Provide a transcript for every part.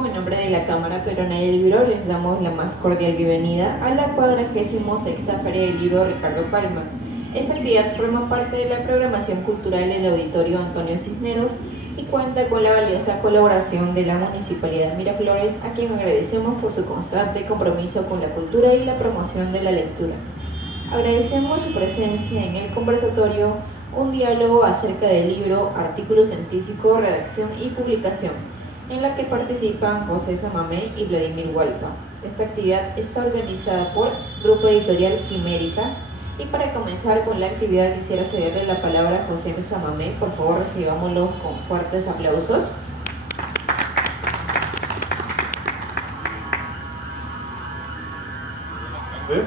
Público, en nombre de la Cámara Peruana del Libro, les damos la más cordial bienvenida a la 46ª Feria del Libro Ricardo Palma. Esta actividad forma parte de la programación cultural del Auditorio Antonio Cisneros y cuenta con la valiosa colaboración de la Municipalidad Miraflores, a quien agradecemos por su constante compromiso con la cultura y la promoción de la lectura. Agradecemos su presencia en el conversatorio, un diálogo acerca del libro, artículo científico, redacción y publicación, en la que participan José Samamé y Vladimir Hualpa. Esta actividad está organizada por Grupo Editorial Quimérica. Y para comenzar con la actividad quisiera cederle la palabra a José Samamé. Por favor, recibámoslo con fuertes aplausos. ¿Ves?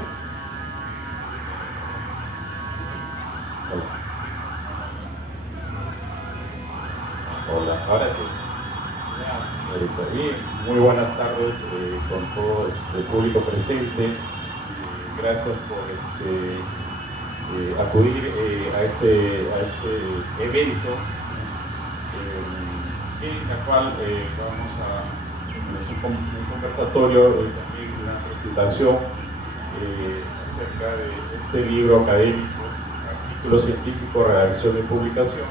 Hola, ahora sí. Y muy buenas tardes con todo el público presente. Gracias por acudir a este evento en el cual vamos a un conversatorio y también una presentación acerca de este libro académico, artículo científico, redacción y publicación.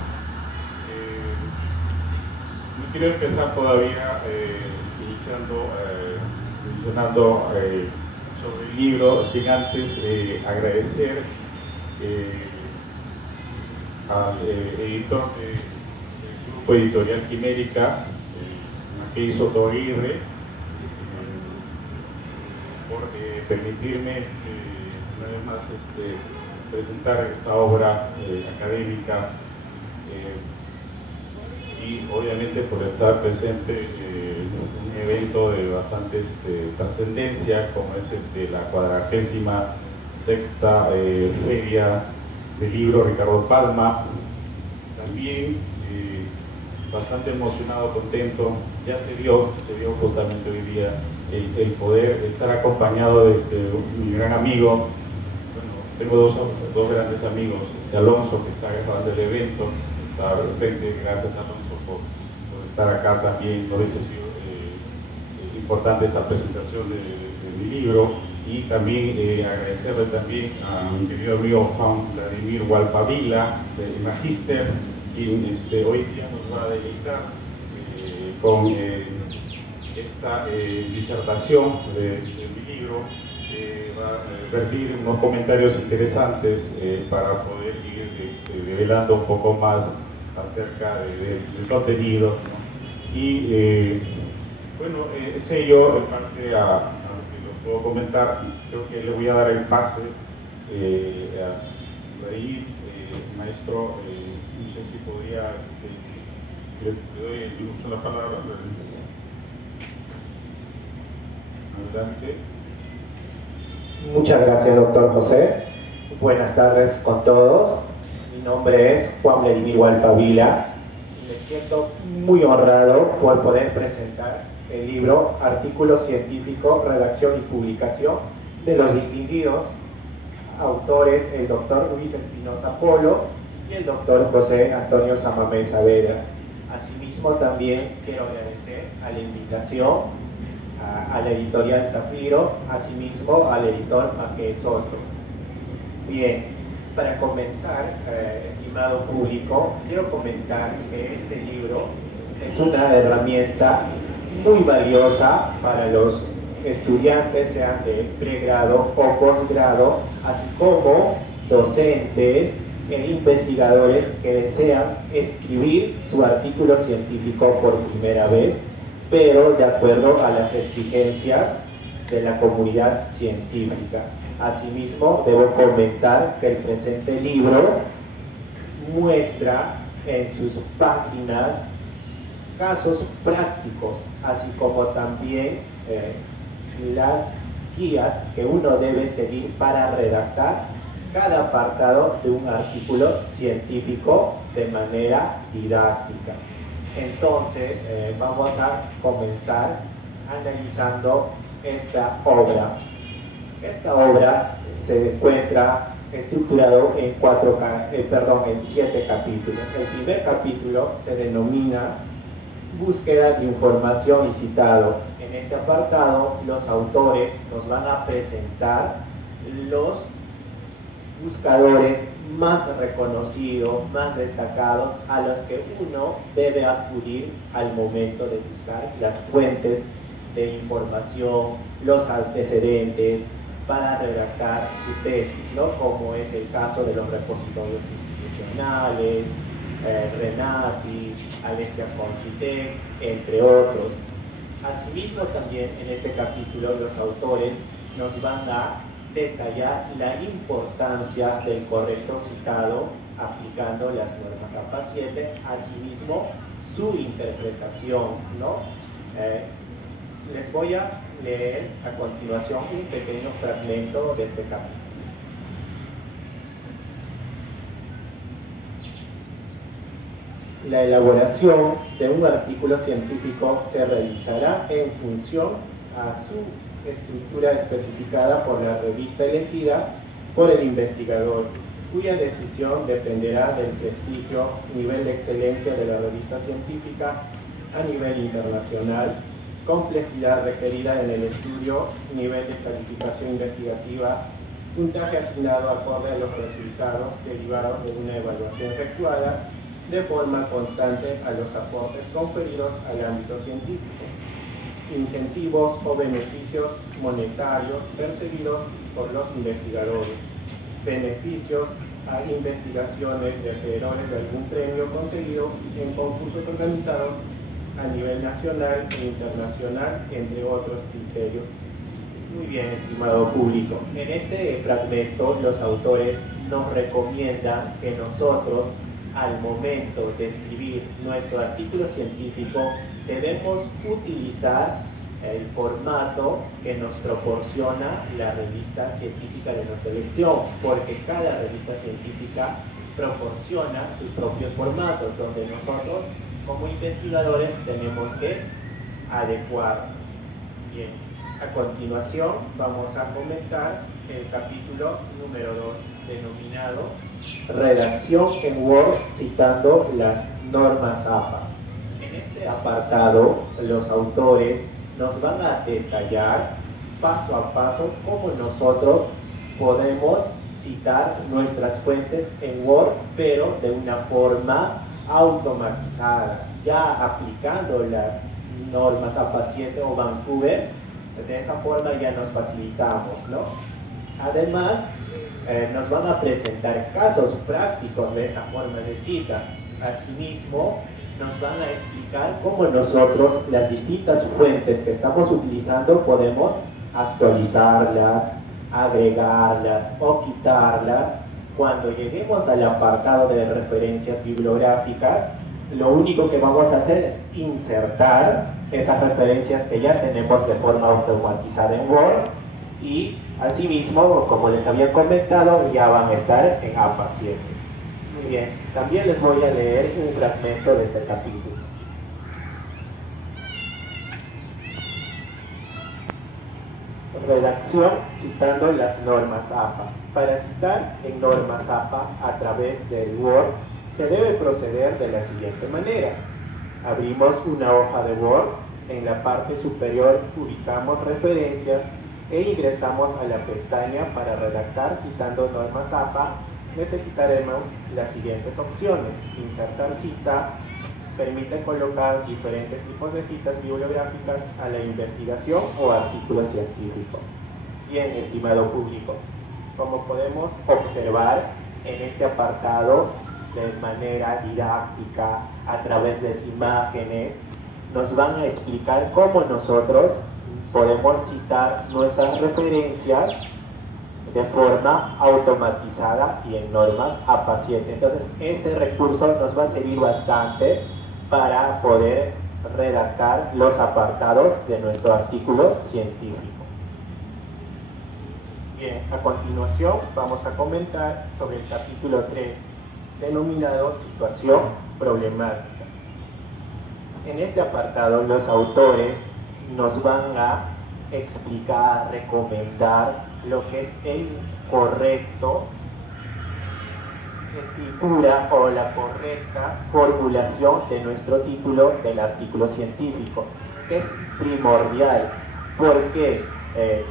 No quiero empezar todavía mencionando sobre el libro, sin antes agradecer al editor del Grupo Editorial Quimérica, Maquei Soto Aguirre, por permitirme una vez más presentar esta obra académica y obviamente por estar presente en un evento de bastante trascendencia como es la 46ª Feria del Libro Ricardo Palma. También bastante emocionado, contento, ya se dio justamente hoy día el poder estar acompañado de mi gran amigo. Bueno, tengo dos grandes amigos, Alonso, que está grabando el evento, está presente. Gracias, Alonso, por estar acá también. Por eso ha sido importante esta presentación de mi libro. Y también agradecerle también a mi querido amigo Juan Vladimir Hualpa Vila, del Magister, quien hoy día nos va a deleitar con esta disertación de mi libro. Va a vertir unos comentarios interesantes para poder ir revelando un poco más acerca del contenido, ¿no? Y bueno, es ello en parte a lo que lo puedo comentar. Creo que le voy a dar el pase a Vladimir, maestro. No sé si podría, le doy el uso de la palabra. Adelante. Muchas gracias, doctor José. Buenas tardes con todos. Mi nombre es Juan Vladimir Hualpa Vila y me siento muy honrado por poder presentar el libro Artículo Científico, Redacción y Publicación de los distinguidos autores, el doctor Luis Espinosa Polo y el doctor José Antonio Samamé Saavedra. Asimismo, también quiero agradecer a la invitación a la editorial Zafiro, asimismo al editor Maquei Soto. Bien, para comenzar, estimado público, quiero comentar que este libro es una herramienta muy valiosa para los estudiantes, sean de pregrado o posgrado, así como docentes e investigadores que desean escribir su artículo científico por primera vez, pero de acuerdo a las exigencias de la comunidad científica. Asimismo, debo comentar que el presente libro muestra en sus páginas casos prácticos, así como también las guías que uno debe seguir para redactar cada apartado de un artículo científico de manera didáctica. Entonces, vamos a comenzar analizando esta obra. Esta obra se encuentra estructurado en 7 capítulos. El primer capítulo se denomina búsqueda de información y citado. En este apartado, los autores nos van a presentar los buscadores más reconocidos, más destacados, a los que uno debe acudir al momento de buscar las fuentes de información, los antecedentes, para redactar su tesis, ¿no? Como es el caso de los repositorios institucionales, Renati, Alesia Concitec, entre otros. Asimismo, también en este capítulo los autores nos van a detallar la importancia del correcto citado aplicando las normas APA 7, asimismo su interpretación, ¿no? Les voy a leer a continuación un pequeño fragmento de este capítulo. La elaboración de un artículo científico se realizará en función a su estructura especificada por la revista elegida por el investigador, cuya decisión dependerá del prestigio, nivel de excelencia de la revista científica a nivel internacional, complejidad requerida en el estudio, nivel de calificación investigativa, puntaje asignado acorde a los resultados derivados de una evaluación efectuada de forma constante a los aportes conferidos al ámbito científico, incentivos o beneficios monetarios percibidos por los investigadores, beneficios a investigaciones de acreedores de algún premio conseguido en concursos organizados a nivel nacional e internacional, entre otros criterios. Muy bien, estimado público. En este fragmento los autores nos recomiendan que nosotros, al momento de escribir nuestro artículo científico, debemos utilizar el formato que nos proporciona la revista científica de nuestra elección, porque cada revista científica proporciona sus propios formatos, donde nosotros como investigadores tenemos que adecuarnos. Bien, a continuación vamos a comentar el capítulo número 2, denominado Redacción en Word citando las normas APA. En este apartado, los autores nos van a detallar paso a paso cómo nosotros podemos citar nuestras fuentes en Word, pero de una forma automatizada, ya aplicando las normas APA 7 o Vancouver. De esa forma ya nos facilitamos, ¿no? Además, nos van a presentar casos prácticos de esa forma de cita. Asimismo, nos van a explicar cómo nosotros las distintas fuentes que estamos utilizando podemos actualizarlas, agregarlas o quitarlas. Cuando lleguemos al apartado de referencias bibliográficas, lo único que vamos a hacer es insertar esas referencias que ya tenemos de forma automatizada en Word, y asimismo, como les había comentado, ya van a estar en APA 7. Muy bien, también les voy a leer un fragmento de este capítulo. Redacción citando las normas APA. Para citar en normas APA a través del Word, se debe proceder de la siguiente manera. Abrimos una hoja de Word, en la parte superior ubicamos referencias e ingresamos a la pestaña para redactar citando normas APA. Necesitaremos las siguientes opciones: insertar cita, permite colocar diferentes tipos de citas bibliográficas a la investigación o artículo científico. Bien, estimado público, como podemos observar en este apartado, de manera didáctica, a través de imágenes, nos van a explicar cómo nosotros podemos citar nuestras referencias de forma automatizada y en normas APA 7. Entonces, este recurso nos va a servir bastante para poder redactar los apartados de nuestro artículo científico. Bien, a continuación vamos a comentar sobre el capítulo 3, denominado Situación Problemática. En este apartado, los autores nos van a explicar, recomendar lo que es el correcto escritura o la correcta formulación de nuestro título del artículo científico, que es primordial, porque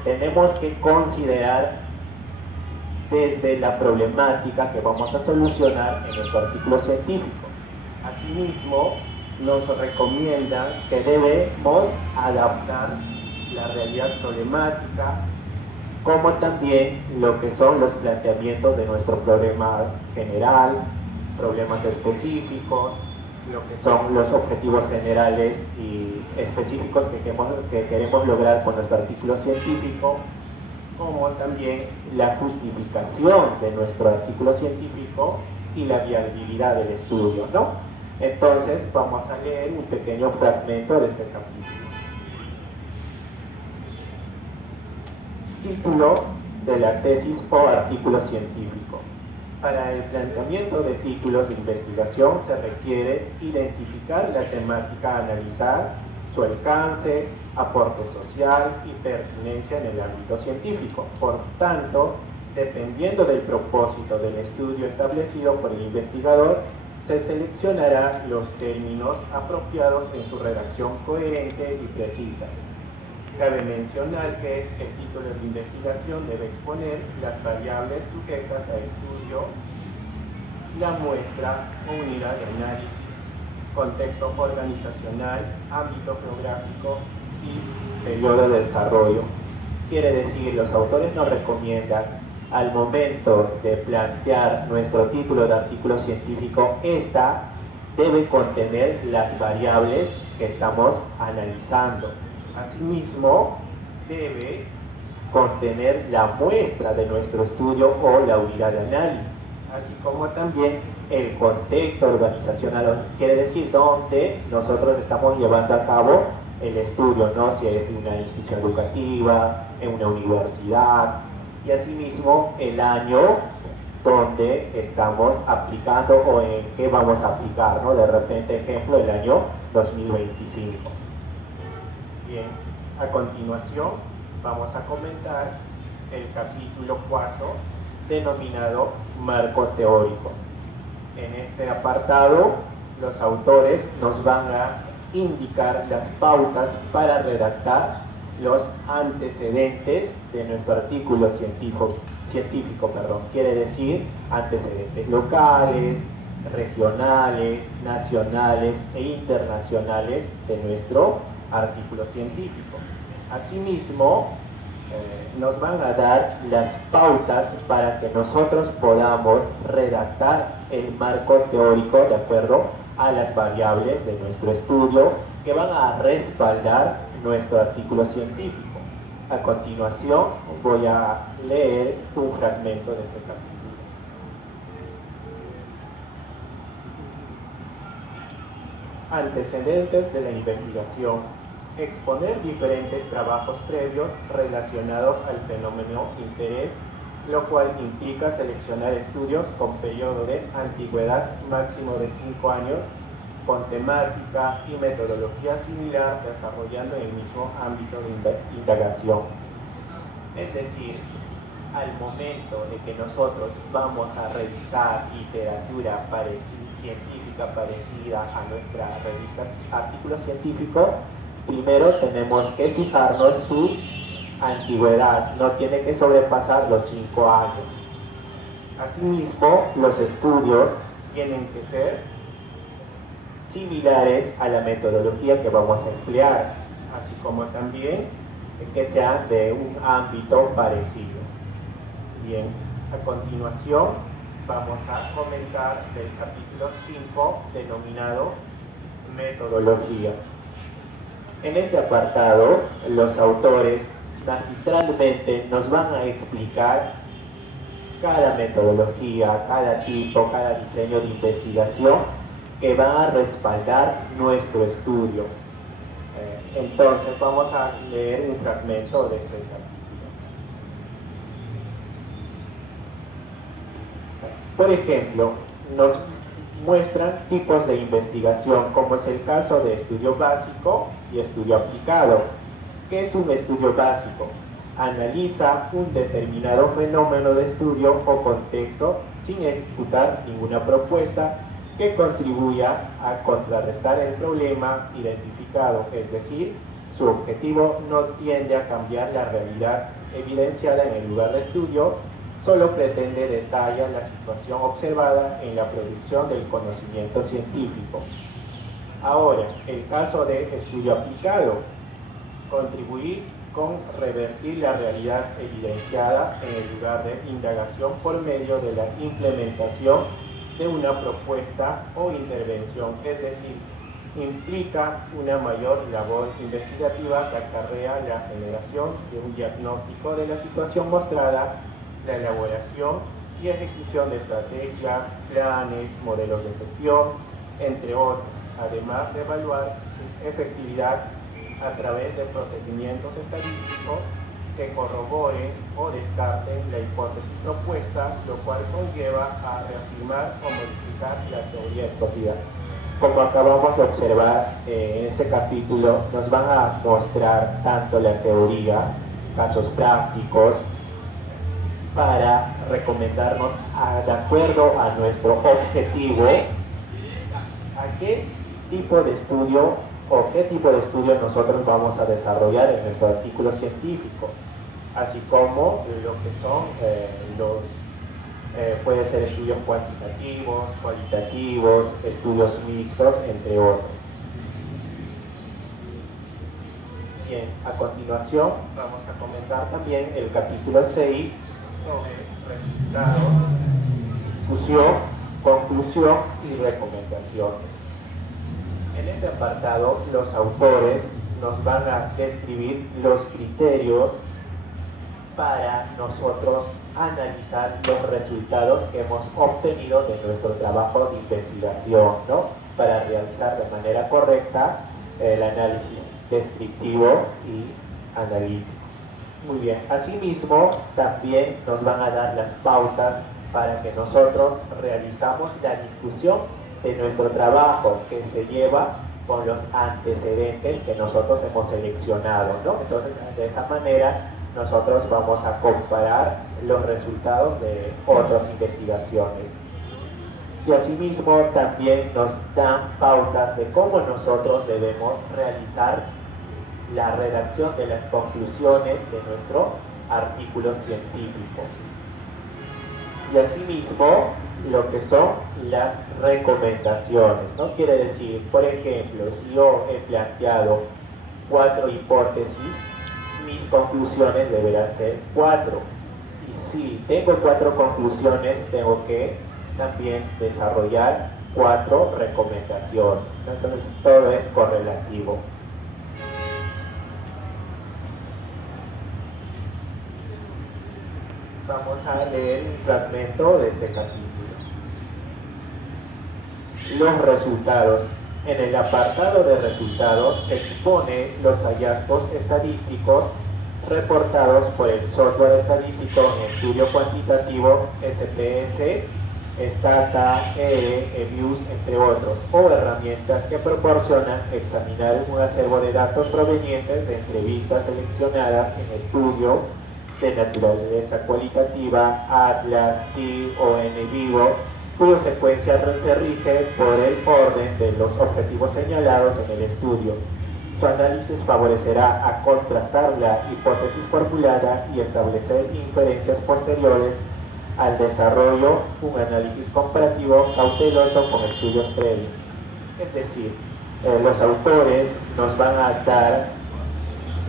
tenemos que considerar desde la problemática que vamos a solucionar en nuestro artículo científico. Asimismo, nos recomiendan que debemos adaptar la realidad problemática, como también lo que son los planteamientos de nuestro problema general, problemas específicos, lo que son los objetivos generales y específicos que queremos lograr con nuestro artículo científico, como también la justificación de nuestro artículo científico y la viabilidad del estudio, ¿no? Entonces vamos a leer un pequeño fragmento de este capítulo. Título de la tesis o artículo científico. Para el planteamiento de títulos de investigación se requiere identificar la temática a analizar, su alcance, aporte social y pertinencia en el ámbito científico. Por tanto, dependiendo del propósito del estudio establecido por el investigador, se seleccionará los términos apropiados en su redacción coherente y precisa. Cabe mencionar que el título de investigación debe exponer las variables sujetas a estudio, la muestra o unidad de análisis, contexto organizacional, ámbito geográfico y periodo de desarrollo. Quiere decir, los autores nos recomiendan, al momento de plantear nuestro título de artículo científico, esta debe contener las variables que estamos analizando. Asimismo, debe contener la muestra de nuestro estudio o la unidad de análisis, así como también el contexto organizacional, quiere decir dónde nosotros estamos llevando a cabo el estudio, ¿no? Si es en una institución educativa, en una universidad, y asimismo el año donde estamos aplicando o en qué vamos a aplicar, ¿no? De repente, ejemplo, el año 2025. Bien, a continuación vamos a comentar el capítulo 4 denominado Marco Teórico. En este apartado, los autores nos van a indicar las pautas para redactar los antecedentes de nuestro artículo científico, quiere decir antecedentes locales, regionales, nacionales e internacionales de nuestro artículo científico. Asimismo, nos van a dar las pautas para que nosotros podamos redactar el marco teórico de acuerdo a las variables de nuestro estudio que van a respaldar nuestro artículo científico. A continuación voy a leer un fragmento de este capítulo. Antecedentes de la investigación. Exponer diferentes trabajos previos relacionados al fenómeno de interés, lo cual implica seleccionar estudios con periodo de antigüedad máximo de 5 años, con temática y metodología similar, desarrollando en el mismo ámbito de indagación. Es decir, al momento de que nosotros vamos a revisar literatura científica parecida a nuestra revista artículo científico, primero tenemos que fijarnos su antigüedad, no tiene que sobrepasar los 5 años. Asimismo, los estudios tienen que ser similares a la metodología que vamos a emplear, así como también que sean de un ámbito parecido. Bien, a continuación vamos a comentar del capítulo 5 denominado Metodología. En este apartado, los autores magistralmente nos van a explicar cada metodología, cada tipo, cada diseño de investigación que va a respaldar nuestro estudio. Entonces vamos a leer un fragmento de este capítulo. Por ejemplo, nos muestran tipos de investigación, como es el caso de estudio básico y estudio aplicado. ¿Qué es un estudio básico? Analiza un determinado fenómeno de estudio o contexto sin ejecutar ninguna propuesta que contribuya a contrarrestar el problema identificado, es decir, su objetivo no tiende a cambiar la realidad evidenciada en el lugar de estudio, solo pretende detallar la situación observada en la producción del conocimiento científico. Ahora, el caso de estudio aplicado, contribuir con revertir la realidad evidenciada en el lugar de indagación por medio de la implementación de una propuesta o intervención, es decir, implica una mayor labor investigativa que acarrea la generación de un diagnóstico de la situación mostrada, la elaboración y ejecución de estrategias, planes, modelos de gestión, entre otros, además de evaluar su efectividad a través de procedimientos estadísticos que corroboren o descarten la hipótesis propuesta, lo cual conlleva a reafirmar o modificar la teoría escogida. Como acabamos de observar en este capítulo, nos van a mostrar tanto la teoría, casos prácticos, para recomendarnos de acuerdo a nuestro objetivo a qué tipo de estudio o qué tipo de estudio nosotros vamos a desarrollar en nuestro artículo científico, así como lo que son puede ser estudios cuantitativos, cualitativos, estudios mixtos, entre otros. Bien, a continuación vamos a comentar también el capítulo 6 sobre resultados, discusión, conclusión y recomendaciones. En este apartado, los autores nos van a describir los criterios para nosotros analizar los resultados que hemos obtenido de nuestro trabajo de investigación, ¿no? Para realizar de manera correcta el análisis descriptivo y analítico. Muy bien, asimismo también nos van a dar las pautas para que nosotros realizamos la discusión de nuestro trabajo que se lleva con los antecedentes que nosotros hemos seleccionado, ¿no? Entonces, de esa manera nosotros vamos a comparar los resultados de otras investigaciones. Y asimismo también nos dan pautas de cómo nosotros debemos realizar la redacción de las conclusiones de nuestro artículo científico. Y asimismo lo que son las recomendaciones, ¿no? Quiere decir, por ejemplo, si yo he planteado 4 hipótesis, mis conclusiones deberán ser 4. Y si tengo 4 conclusiones, tengo que también desarrollar 4 recomendaciones, ¿no? Entonces todo es correlativo. Vamos a leer un fragmento de este capítulo. Los resultados. En el apartado de resultados se expone los hallazgos estadísticos reportados por el software estadístico en estudio cuantitativo SPS, Stata, EBIUS, entre otros, o herramientas que proporcionan examinar un acervo de datos provenientes de entrevistas seleccionadas en estudio de naturaleza cualitativa, Atlas, TI o NVivo, cuya secuencia se rige por el orden de los objetivos señalados en el estudio. Su análisis favorecerá a contrastar la hipótesis formulada y establecer inferencias posteriores al desarrollo, un análisis comparativo cauteloso con estudios previos. Es decir, los autores nos van a dar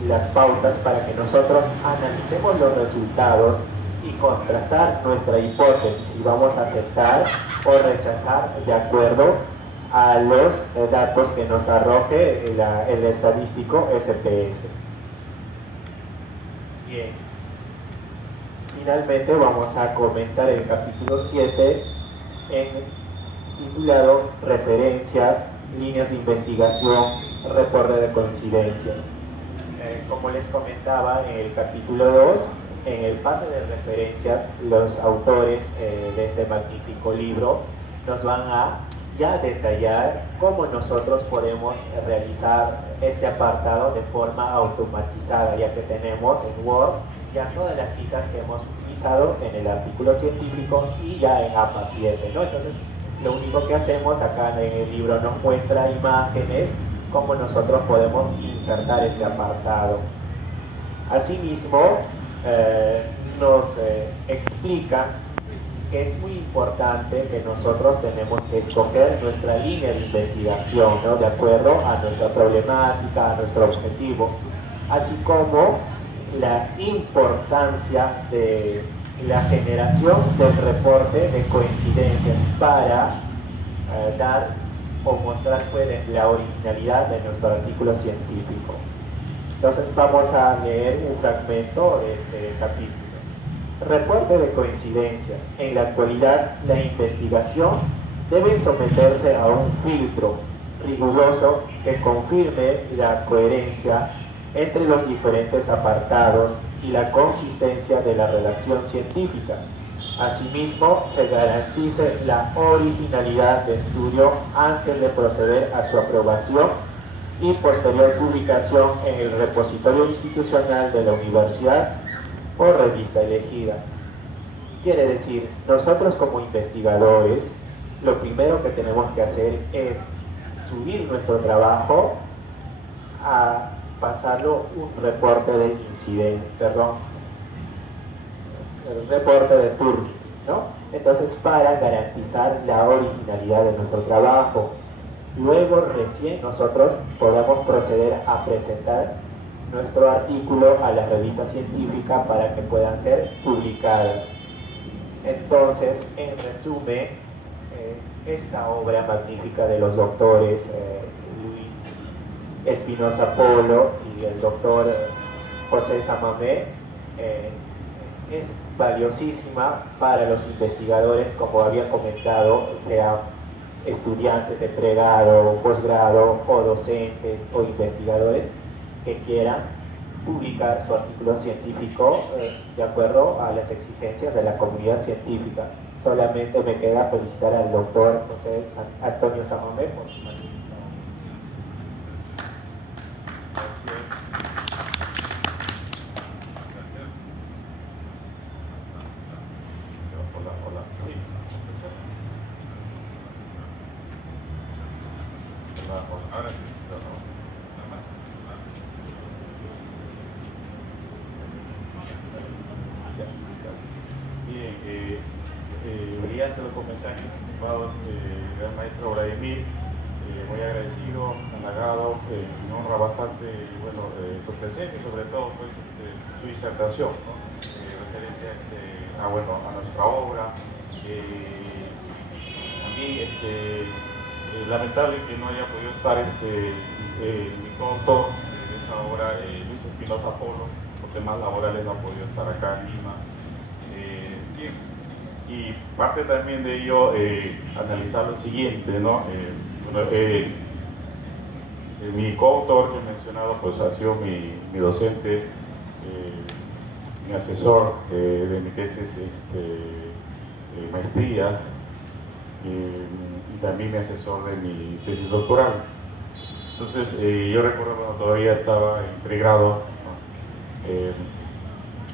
las pautas para que nosotros analicemos los resultados y contrastar nuestra hipótesis y vamos a aceptar o rechazar de acuerdo a los datos que nos arroje el estadístico SPS. Bien. Finalmente vamos a comentar el capítulo 7 titulado Referencias, líneas de investigación, reporte de coincidencias. Como les comentaba en el capítulo 2, en el parte de referencias, los autores de este magnífico libro nos van a ya detallar cómo nosotros podemos realizar este apartado de forma automatizada, ya que tenemos en Word ya todas las citas que hemos utilizado en el artículo científico y ya en APA 7, ¿no? Entonces, lo único que hacemos acá en el libro nos muestra imágenes, cómo nosotros podemos insertar ese apartado. Asimismo, nos explica que es muy importante que nosotros tenemos que escoger nuestra línea de investigación, ¿no? De acuerdo a nuestra problemática, a nuestro objetivo, así como la importancia de la generación del reporte de coincidencias para dar o mostrar la originalidad de nuestro artículo científico. Entonces vamos a leer un fragmento de este capítulo. Reporte de coincidencia. En la actualidad, la investigación debe someterse a un filtro riguroso que confirme la coherencia entre los diferentes apartados y la consistencia de la redacción científica. Asimismo, se garantice la originalidad de estudio antes de proceder a su aprobación y posterior publicación en el repositorio institucional de la universidad o revista elegida. Quiere decir, nosotros como investigadores, lo primero que tenemos que hacer es subir nuestro trabajo a pasarlo un reporte de incidente, el reporte de turno, ¿no? Entonces, para garantizar la originalidad de nuestro trabajo, luego recién nosotros podamos proceder a presentar nuestro artículo a la revista científica para que puedan ser publicadas. Entonces, en resumen, esta obra magnífica de los doctores Luis Espinosa Polo y el doctor José Samamé es valiosísima para los investigadores, como había comentado, sea estudiantes de pregrado, posgrado o docentes o investigadores que quieran publicar su artículo científico de acuerdo a las exigencias de la comunidad científica. Solamente me queda felicitar al doctor José Antonio Samamé por su magnífica. Ahora sí, nada más. Bien, brillante los comentarios, estimados, gran maestro Vladimir, muy agradecido, halagado, me honra bastante, bueno, su presencia y sobre todo pues, su disertación, ¿no? Referente a nuestra obra. A mí, lamentable que no haya podido estar mi coautor de esta obra, Luis Espinosa Polo, por temas laborales no ha podido estar acá en Lima. Y parte también de ello, analizar lo siguiente, ¿no? Mi coautor que he mencionado pues, ha sido mi docente, mi asesor de mi tesis maestría, y también mi asesor de mi tesis doctoral. Entonces, yo recuerdo cuando todavía estaba en pregrado, ¿no?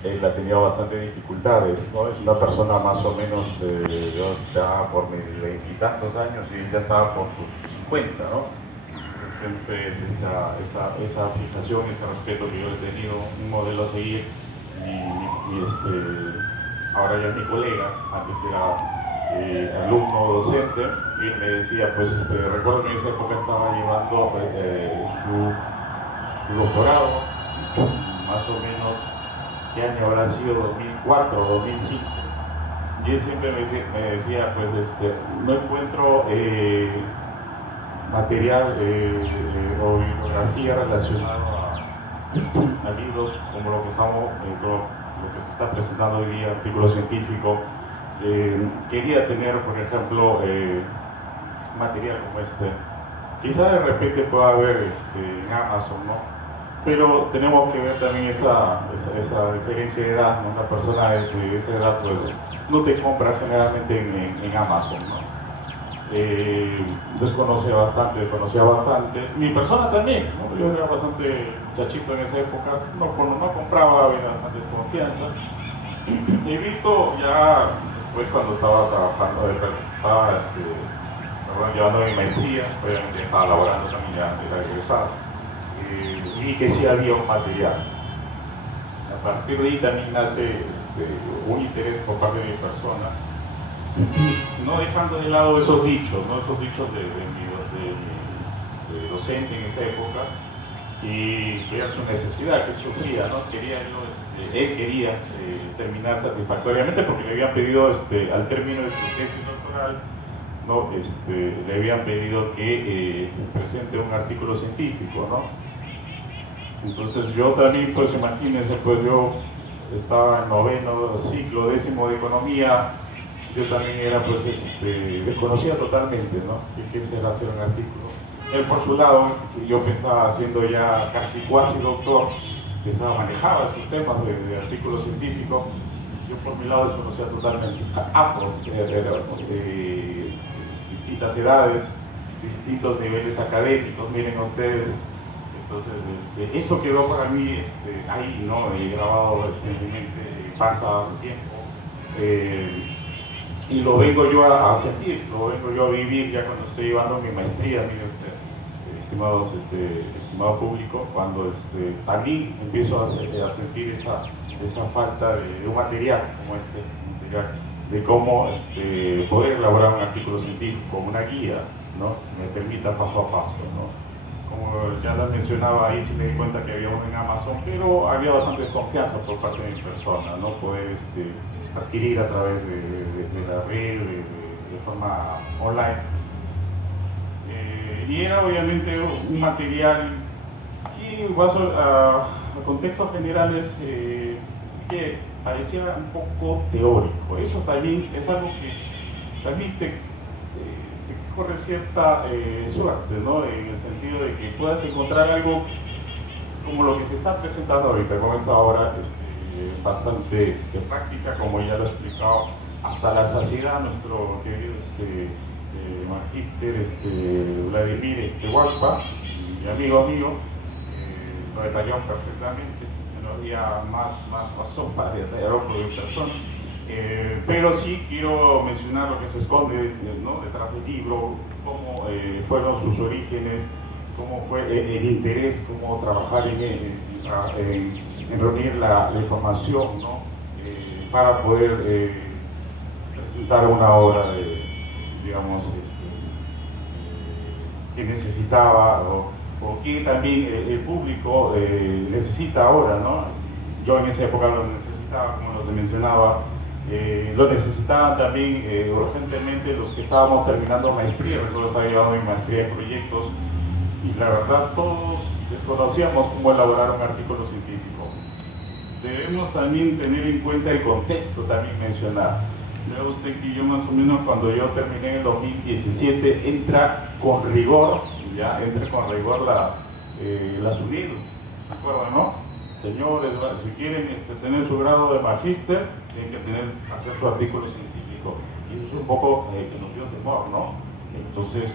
Él ha tenido bastantes dificultades, ¿no? Es una persona más o menos, yo estaba por mis 20 y tantos años y ya estaba por sus 50, ¿no? Siempre es esa fijación, ese respeto que yo he tenido, un modelo a seguir, y ahora ya es mi colega, antes era alumno docente, y él me decía, pues recuerdo que en esa época estaba llevando su doctorado, más o menos, ¿qué año habrá sido? 2004 o 2005. Y él siempre me decía, pues no encuentro material o bibliografía relacionado a libros como lo que se está presentando hoy día, artículo científico. Quería tener, por ejemplo, material como este. Quizá de repente pueda haber en Amazon, ¿no? Pero tenemos que ver también esa diferencia de edad, ¿no? Una persona de esa edad pues, no te compra generalmente en Amazon, ¿no? desconocía bastante. Mi persona también, ¿no? Yo era bastante chachito en esa época, no compraba, había bastante desconfianza. He visto ya, después cuando estaba trabajando, estaba llevando mi maestría, obviamente estaba laborando también, ya era egresado, y que sí había un material. A partir de ahí también nace un interés por parte de mi persona, no dejando de lado esos dichos, ¿no? Esos dichos de mi docente en esa época, y que era su necesidad, que sufría, ¿no? Él quería terminar satisfactoriamente porque le habían pedido al término de su tesis doctoral, ¿no? Le habían pedido que presente un artículo científico, ¿no? Entonces yo también, pues imagínense, pues yo estaba en noveno ciclo, décimo de economía, yo también era, pues, desconocía totalmente, ¿no? ¿Qué será hacer un artículo? Él por su lado, yo pensaba, siendo ya casi cuasi doctor, manejaba estos temas de artículos científicos. Yo por mi lado desconocía totalmente. Ambos, distintas edades, distintos niveles académicos, miren ustedes. Entonces, eso quedó para mí ahí, ¿no? Grabado en mi mente, pasa el tiempo. Y lo vengo yo a sentir, lo vengo yo a vivir ya cuando estoy llevando mi maestría, mire usted, estimado público, cuando también empiezo a sentir esa falta de un material como de cómo poder elaborar un artículo científico, una guía, ¿no? Me permita paso a paso, ¿no? Como ya la mencionaba ahí, sí me di cuenta que había uno en Amazon, pero había bastante desconfianza por parte de mi persona, ¿no? Poder adquirir a través de la red, de forma online. Y era obviamente un material, y en base a contextos generales, que parecía un poco teórico. Eso también es algo que también te corre cierta suerte, ¿no? En el sentido de que puedas encontrar algo como lo que se está presentando ahorita con esta obra, bastante de práctica, como ya lo he explicado hasta la saciedad, nuestro querido magíster Vladimir Hualpa, mi amigo lo detalló perfectamente. No había más razón para detallarlo por mi persona, pero sí quiero mencionar lo que se esconde, ¿no? Detrás del libro, cómo fueron sus orígenes, cómo fue el interés, cómo trabajar en reunir la información, ¿no? Para poder presentar una obra digamos, que necesitaba o que también el público necesita ahora, ¿no? Yo en esa época lo necesitaba, como lo mencionaba, lo necesitaban también urgentemente los que estábamos terminando maestría. Recuerdo estaba llevando mi maestría en proyectos y la verdad todos desconocíamos cómo elaborar un artículo científico. Debemos también tener en cuenta el contexto, también mencionar. Vea usted que yo más o menos cuando yo terminé en el 2017 entra con rigor la SUNID, ¿se acuerdan, no? Señores, si quieren tener su grado de magíster, tienen que hacer su artículo científico. Y eso es un poco que nos dio temor, ¿no? Entonces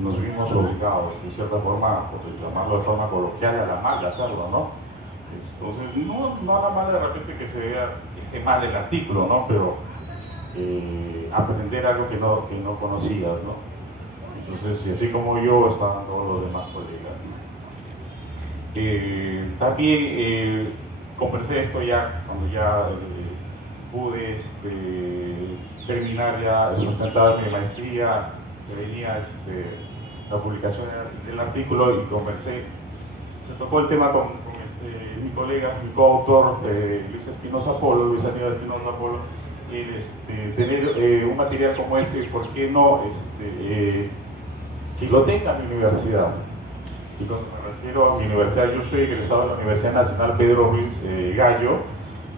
nos vimos obligados, de cierta forma, por llamarlo de forma coloquial, a la mala hacerlo, ¿no? Entonces, no a la mala de repente que esté mal el artículo, ¿no? Pero aprender algo que no conocías, ¿no? Entonces, y así como yo, estaban todos los demás colegas, ¿no? También conversé esto ya, cuando ya pude terminar ya, sustentar mi maestría, que venía la publicación del artículo y conversé, se tocó el tema con mi colega, mi coautor, Luis Aníbal Espinosa Polo, tener un material como ¿por qué no que lo tenga mi universidad? Y cuando me refiero a mi universidad, yo soy egresado de la Universidad Nacional Pedro Ruiz Gallo,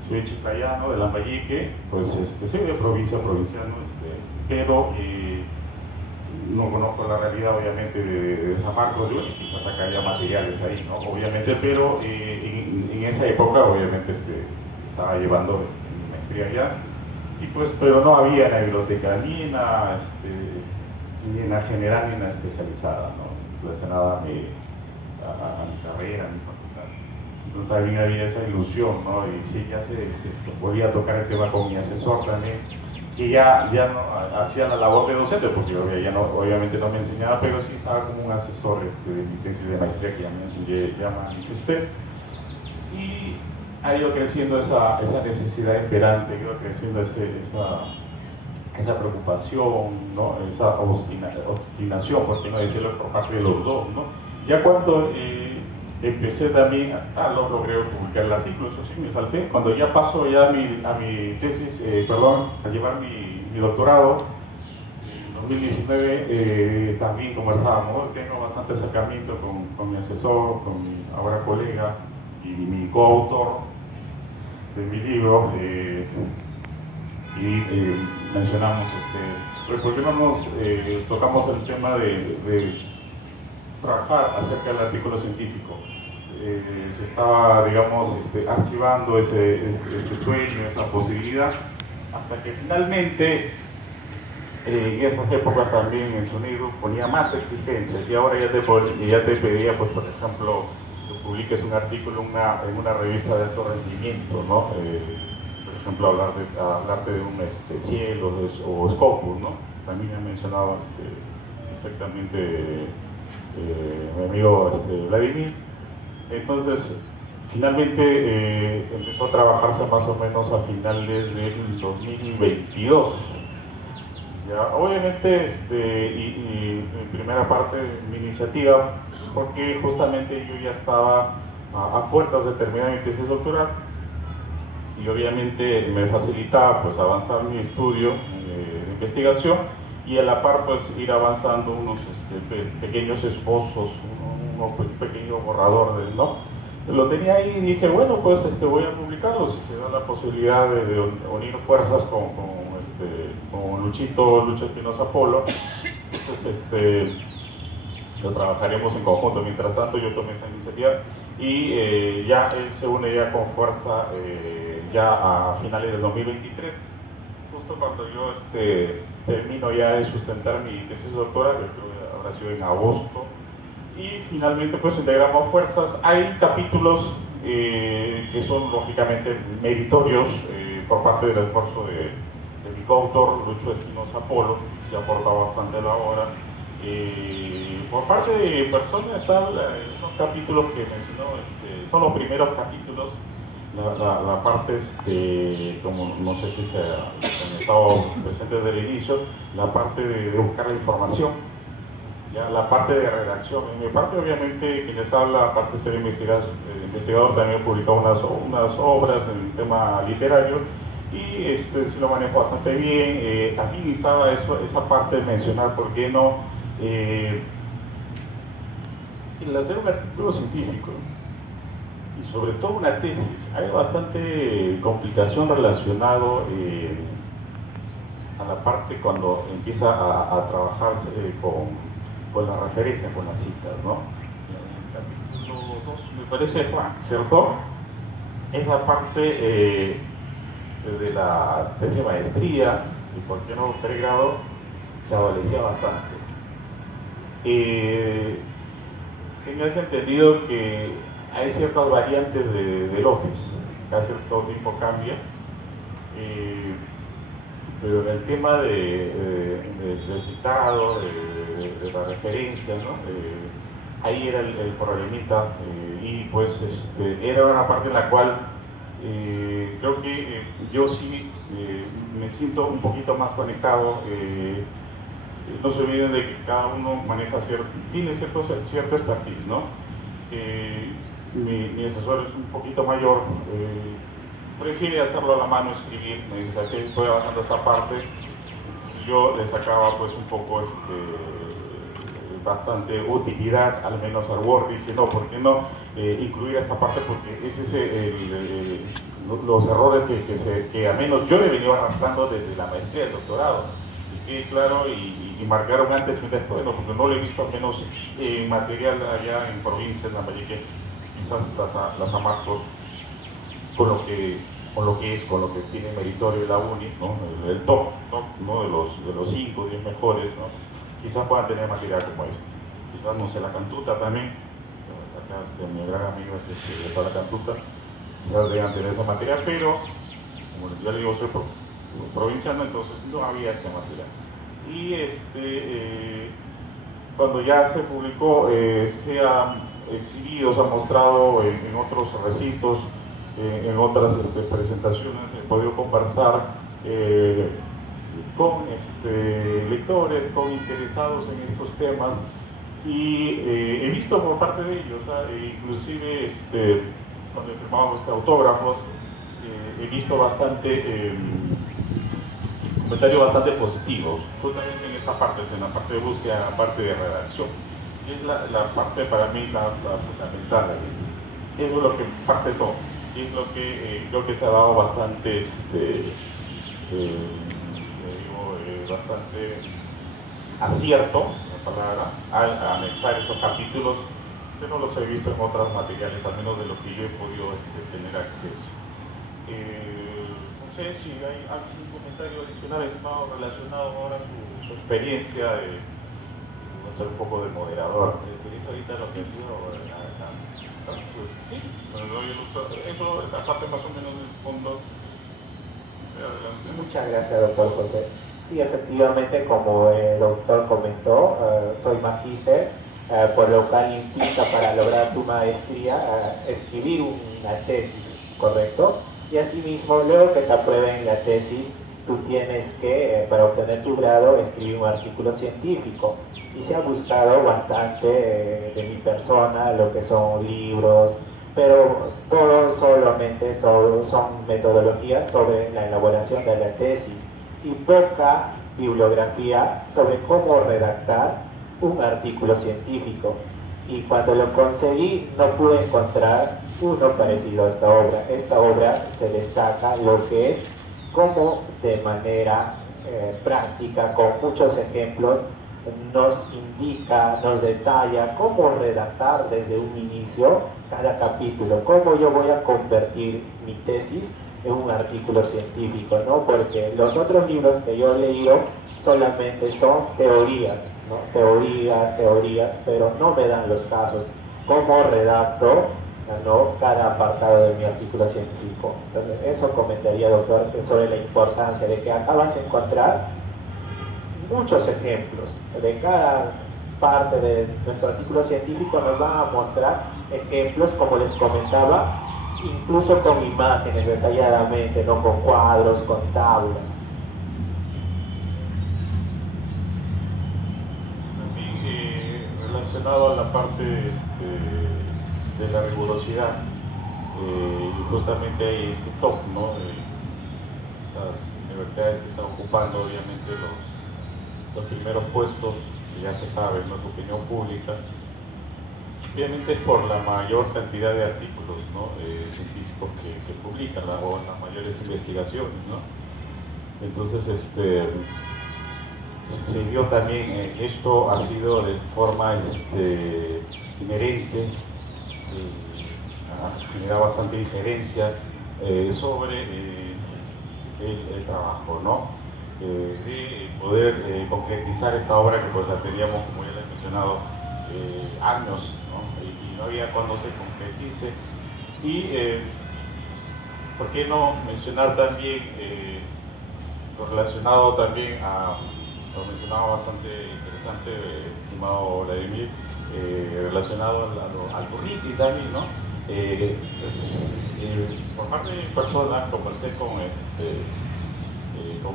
soy chiclayano de Lambayeque, pues soy de provinciano, pero no conozco la realidad obviamente de San Marcos, quizás acá haya materiales ahí, ¿no? Obviamente, pero en esa época obviamente estaba llevando mi maestría allá, y pues, pero no había en la biblioteca ni en ni en la general ni en la especializada, ¿no? Relacionada a mi carrera, a mi facultad. Entonces también había esa ilusión, ¿no? Y sí, ya se podía tocar el tema con mi asesor también, que ya no hacía la labor de docente, porque obviamente no me enseñaba, pero sí estaba como un asesor de mi tesis de maestría, que ya manifesté. Y ha ido creciendo esa necesidad imperante, ha ido creciendo esa preocupación, ¿no? Esa obstinación, por qué no decirlo, por parte de los dos, ¿no? Ya cuando empecé también, logré publicar el artículo, eso sí me salté, cuando ya paso ya a mi tesis, a llevar mi doctorado, en 2019 también conversábamos, tengo bastante acercamiento con mi asesor, con mi ahora colega y mi coautor de mi libro, y mencionamos, ¿por qué no tocamos el tema de trabajar acerca del artículo científico? Se estaba, digamos, archivando ese sueño, esa posibilidad, hasta que finalmente, en esas épocas también en Sonido ponía más exigencias, y ahora ya te pedía, pues, por ejemplo, que publiques un artículo en una revista de alto rendimiento, ¿no? Por ejemplo, hablarte de un cielo o Scopus, ¿no? También me ha mencionado perfectamente mi amigo Vladimir. Entonces, finalmente empezó a trabajarse más o menos a finales del 2022. Ya, obviamente, y en primera parte de mi iniciativa, porque justamente yo ya estaba a puertas de terminar mi tesis doctoral, y obviamente me facilitaba, pues, avanzar mi estudio de investigación, y a la par, pues, ir avanzando unos pequeños esbozos, un pequeño borrador, ¿no? Lo tenía ahí y dije, bueno, pues voy a publicarlo, si se da la posibilidad de unir fuerzas con Lucho Espinosa Polo, entonces lo trabajaremos en conjunto. Mientras tanto, yo tomé esa iniciativa y ya él se une ya con fuerza ya a finales del 2023, justo cuando yo termino ya de sustentar mi tesis doctoral, que creo que habrá sido en agosto, y finalmente, pues, integramos fuerzas. Hay capítulos que son lógicamente meritorios por parte del esfuerzo de mi coautor, Lucho Espinosa Polo, que aporta bastante a la obra. Por parte de personas están esos capítulos que mencionó, son los primeros capítulos, la parte, como no sé si se han estado presentes desde el inicio, la parte de buscar la información, ya la parte de redacción. En mi parte, obviamente, quienes habla, aparte de ser investigador, también he publicado unas obras en el tema literario, y sí lo manejo bastante bien. También estaba esa parte de mencionar, ¿por qué no? El hacer un artículo científico y sobre todo una tesis, hay bastante complicación relacionado a la parte cuando empieza a trabajarse con la referencia, con las citas, ¿no? En el capítulo 2, me parece, ¿cierto? Esa parte de la tesis de maestría y por qué no pregrado se adolecía bastante. Tengas entendido que hay ciertas variantes del Office, cada cierto tiempo cambia, pero en el tema del citado, de la referencia, ¿no? Ahí era el problemita, y pues era una parte en la cual creo que yo sí me siento un poquito más conectado. No se olviden de que cada uno tiene cierto expertise, ¿no? Mi asesor es un poquito mayor, prefiere hacerlo a la mano, escribir, me dice que estoy avanzando esta parte. Yo le sacaba, pues, un poco bastante utilidad, al menos al Word. Dije, no, ¿por qué no incluir esta parte? Porque ese es los errores que al menos yo le venía arrastrando desde la maestría y el doctorado. Y quede claro y marcar un antes y un después, ¿no? Porque no lo he visto, al menos en material allá en provincias, la mayoría que quizás las amarco con lo que tiene meritorio la UNI, ¿no? El top, ¿no? De los 5 o 10 mejores, ¿no? quizás puedan tener material como este. Quizás, no sé, la cantuta también, acá mi gran amigo es de toda la cantuta, quizás deban tener ese material, pero como ya le digo, soy provinciano, entonces no había ese material. Y cuando ya se publicó, se ha exhibido, se ha mostrado en otros recintos, en otras presentaciones, he podido conversar con lectores, con interesados en estos temas, y he visto por parte de ellos, inclusive cuando firmábamos autógrafos, he visto comentarios bastante positivos, justamente en esta parte, en la parte de búsqueda, en la parte de redacción. Y es la parte para mí la fundamental. Eso es lo que parte de todo. Y es lo que creo que se ha dado bastante, bastante acierto, la palabra, al anexar estos capítulos, que no los he visto en otros materiales, al menos de lo que yo he podido tener acceso. No sé si hay algún comentario adicional, estimado, relacionado ahora a su experiencia de ser un poco de moderador. ¿Utiliza ahorita lo que ha sido? Sí, eso es la parte más o menos del fondo. Muchas gracias, doctor José. Sí, efectivamente, como el doctor comentó, soy magíster, por lo cual implica para lograr tu maestría escribir una tesis, ¿correcto? Y asimismo, luego que te aprueben la tesis, tú tienes que, para obtener tu grado, escribir un artículo científico. Y se ha buscado bastante de mi persona, lo que son libros, pero todo solamente son metodologías sobre la elaboración de la tesis y poca bibliografía sobre cómo redactar un artículo científico. Y cuando lo conseguí, no pude encontrar uno parecido a esta obra. Esta obra se destaca lo que es cómo de manera práctica, con muchos ejemplos, nos indica, nos detalla cómo redactar desde un inicio cada capítulo, cómo yo voy a convertir mi tesis en un artículo científico, ¿no? Porque los otros libros que yo he leído solamente son teorías, ¿no? Teorías, pero no me dan los casos. ¿Cómo redacto, ¿no?, cada apartado de mi artículo científico? Entonces, eso comentaría, doctor, sobre la importancia de que acá vas a encontrar muchos ejemplos. De cada parte de nuestro artículo científico nos van a mostrar ejemplos, como les comentaba, incluso con imágenes detalladamente, no con cuadros, con tablas. También relacionado a la parte de la rigurosidad, y justamente hay ese top, ¿no? Las universidades que están ocupando obviamente los primeros puestos, que ya se sabe, ¿no?, de opinión pública, obviamente por la mayor cantidad de artículos, ¿no?, científicos que publican, o las mayores investigaciones, ¿no? Entonces, se vio también, esto ha sido de forma inherente, ha generado bastante diferencia sobre el trabajo, ¿no? De poder concretizar esta obra que pues la teníamos, como ya les he mencionado, años, ¿no? Y no había cuando se concretice. Y ¿por qué no mencionar también lo relacionado también a, lo mencionaba bastante interesante, estimado Vladimir, relacionado al Turnitin también, ¿no? Por parte de mi persona conversé con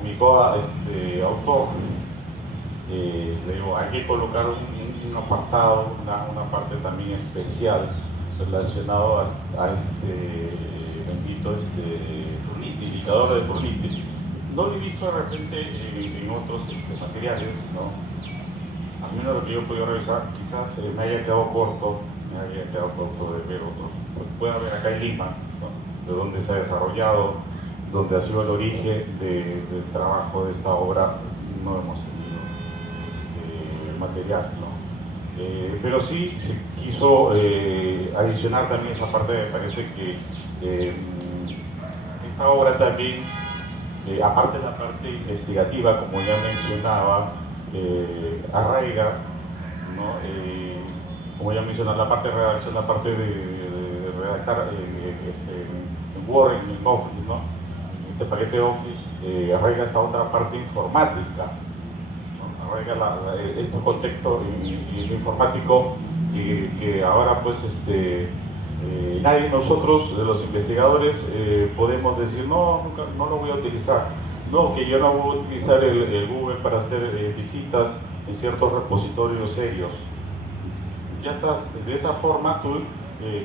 mi autor, le digo, hay que colocar un apartado, una parte también especial relacionado a bendito Turnitin, indicador de Turnitin. No lo he visto de repente en otros materiales, ¿no? A mí lo que yo he podido revisar, quizás me haya quedado corto de ver otros. Puede haber acá en Lima, ¿no?, de donde se ha desarrollado, donde ha sido el origen del trabajo de esta obra. No hemos tenido material, ¿no? Pero sí se quiso adicionar también esa parte. Me parece que esta obra también, aparte de la parte investigativa, como ya mencionaba, arraiga, ¿no? Como ya mencioné, la parte de redacción, la parte de redactar en Word, en Office, ¿no? Este paquete Office arraiga esta otra parte informática, ¿no? Arraiga este contexto informático que ahora pues nadie de nosotros, de los investigadores, podemos decir no lo voy a utilizar, no, que yo no voy a utilizar el Google para hacer visitas en ciertos repositorios serios. Ya estás, de esa forma tú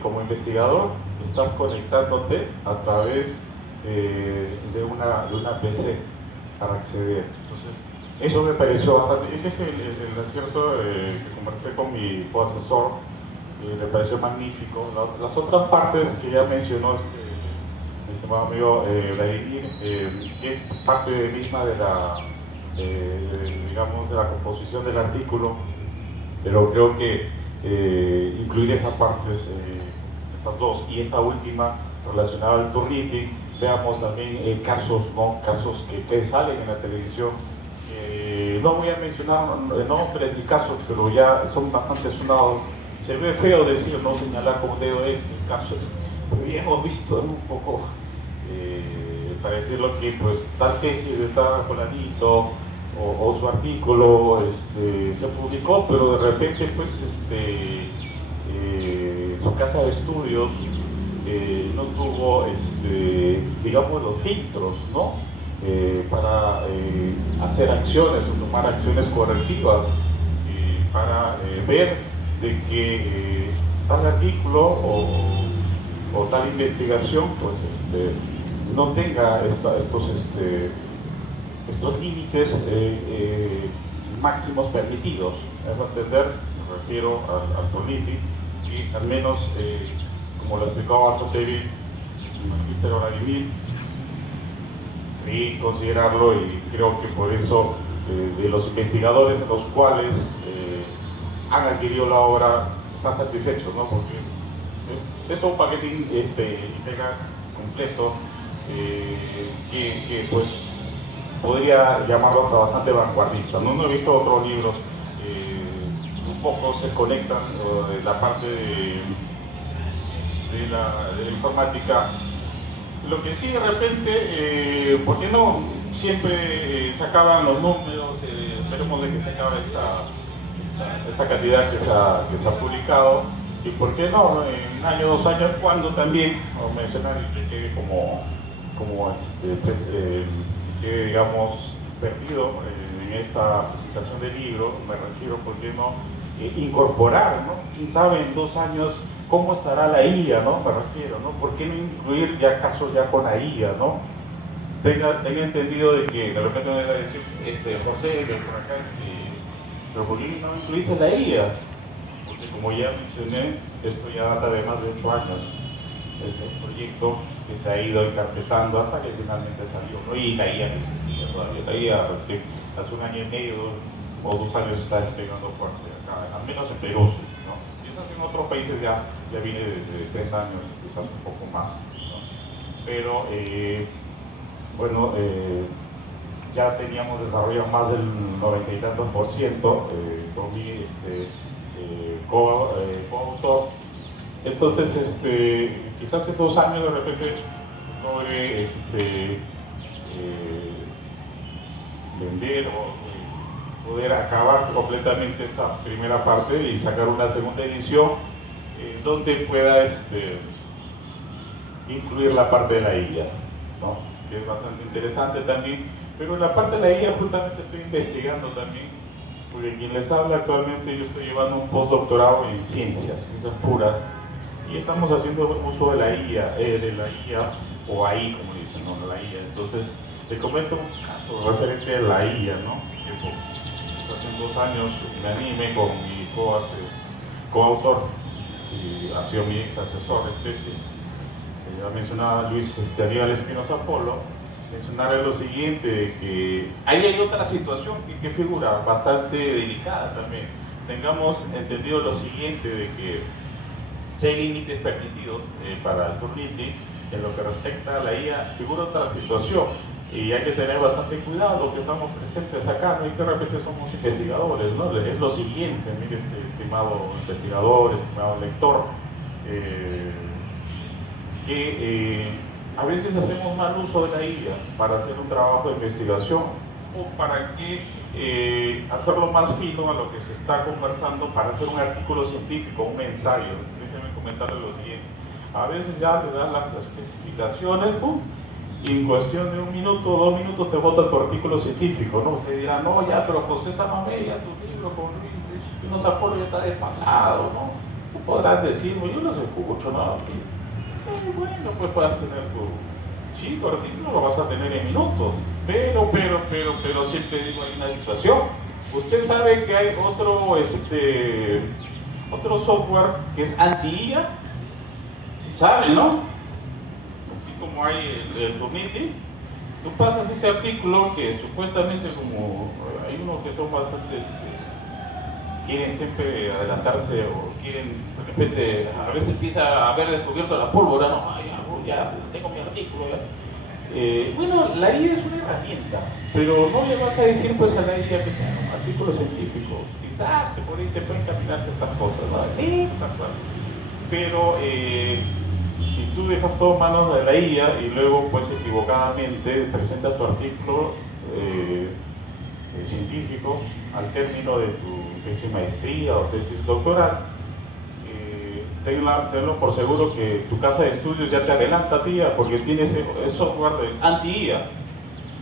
como investigador estás conectándote a través de una PC para acceder. Entonces, eso me pareció bastante, ese es el acierto que conversé con mi coasesor, me pareció magnífico. Las otras partes que ya mencionó mi estimado amigo Vladimir, que es parte misma de digamos, de la composición del artículo, pero creo que incluir esas partes, estas dos, y esta última relacionada al Turnitin, veamos también casos, ¿no? Casos que salen en la televisión. No voy a mencionar nombres ni casos, pero ya son bastante sonados. Se ve feo decir, no señalar con dedo casos, pero ya hemos visto un poco, para decirlo, que pues tal tesis de tal fulanito o su artículo se publicó, pero de repente pues su casa de estudios no tuvo digamos los filtros, ¿no? Para hacer acciones o tomar acciones correctivas para ver de que tal artículo o tal investigación pues no tenga estos límites máximos permitidos. Es entender, me refiero al Turnitin, y al menos, como lo explicaba bastante bien el magíster Vladimir, y considerarlo, y creo que por eso de los investigadores en los cuales han adquirido la obra están satisfechos, ¿no? Porque es un paquete integral completo que pues podría llamarlo hasta bastante vanguardista. No he visto otros libros, un poco se conectan la parte de la informática. Lo que sí, de repente, ¿por qué no? Siempre se acaban los números, esperemos de que se acabe esta cantidad que se ha publicado, y por qué no, en un año, 2 años, cuando también, o mencionar que quede quede, digamos, perdido en esta presentación del libro, me refiero, ¿por qué no? Incorporar, ¿no? ¿Quién sabe en 2 años cómo estará la IA, ¿no? Me refiero, ¿no? ¿Por qué no incluir ya casos ya con la IA, ¿no? Tenga entendido de que de repente me va a decir, José, de por acá, pero ¿por qué no incluirse la IA? Porque como ya mencioné, esto ya data de más de 8 años. Es un proyecto que se ha ido encarpetando hasta que finalmente salió, ¿no? Y la IA no existía todavía, la IA recién hace 1 año y medio o 2 años está despegando fuerte acá, al menos en Perú, ¿no? Quizás en otros países ya viene de 3 años, quizás un poco más, ¿no? Pero bueno, ya teníamos desarrollado más del 90 y tantos %, con mi coautor. Entonces, quizás en 2 años de repente logre vender o poder acabar completamente esta primera parte y sacar una segunda edición donde pueda incluir la parte de la IA, ¿no? Que es bastante interesante también, pero en la parte de la IA justamente estoy investigando también, porque quien les habla actualmente, yo estoy llevando un postdoctorado en ciencias puras, y estamos haciendo uso de la IA, o AI, como dicen, ¿no? La IA. Entonces, te comento un caso referente a la IA, ¿no? Que hace 2 años me animé con mi coautor, y ha sido mi ex asesor de tesis, ya mencionaba Luis Aníbal Espinosa Polo, mencionarle lo siguiente, que ahí hay otra situación que figura bastante delicada también. Tengamos entendido lo siguiente, de que si hay límites permitidos para el Turnitin, en lo que respecta a la IA, figura otra situación. Y hay que tener bastante cuidado que estamos presentes acá, ¿no? Y que de repente somos investigadores, ¿no? Es lo siguiente, mire, estimado investigador, estimado lector, que a veces hacemos mal uso de la IA para hacer un trabajo de investigación o para que hacerlo más fino a lo que se está conversando para hacer un artículo científico, un ensayo. Déjenme comentarles lo siguiente. A veces ya le dan las especificaciones, ¡pum!, y en cuestión de 1 minuto o 2 minutos te bota tu artículo científico, ¿no? Usted dirá, no, ya, pero José Samamé, ya tu libro con unos apoyos ya está desfasado, ¿no? Tú podrás decirme, yo los escucho, ¿no? Bueno, pues puedas tener tu artículo, lo vas a tener en minutos, pero siempre digo, hay una situación. Usted sabe que hay otro software que es anti-IA, ¿sí sabe, no? Como hay el Turnitin, tú pasas ese artículo que supuestamente, como hay unos que son bastante quieren siempre adelantarse o quieren de repente, a veces empieza a haber descubierto la pólvora, no, ya tengo mi artículo, ya. Bueno, la IA es una herramienta, pero no le vas a decir pues a la IA que sea un artículo científico, quizás por ahí te pueden caminar ciertas cosas, ¿no? Sí, pero si tú dejas todo en manos de la IA y luego pues equivocadamente presentas tu artículo científico al término de tu tesis maestría o tesis doctoral, tenlo por seguro que tu casa de estudios ya te adelanta a ti, porque tiene ese software de anti-IA,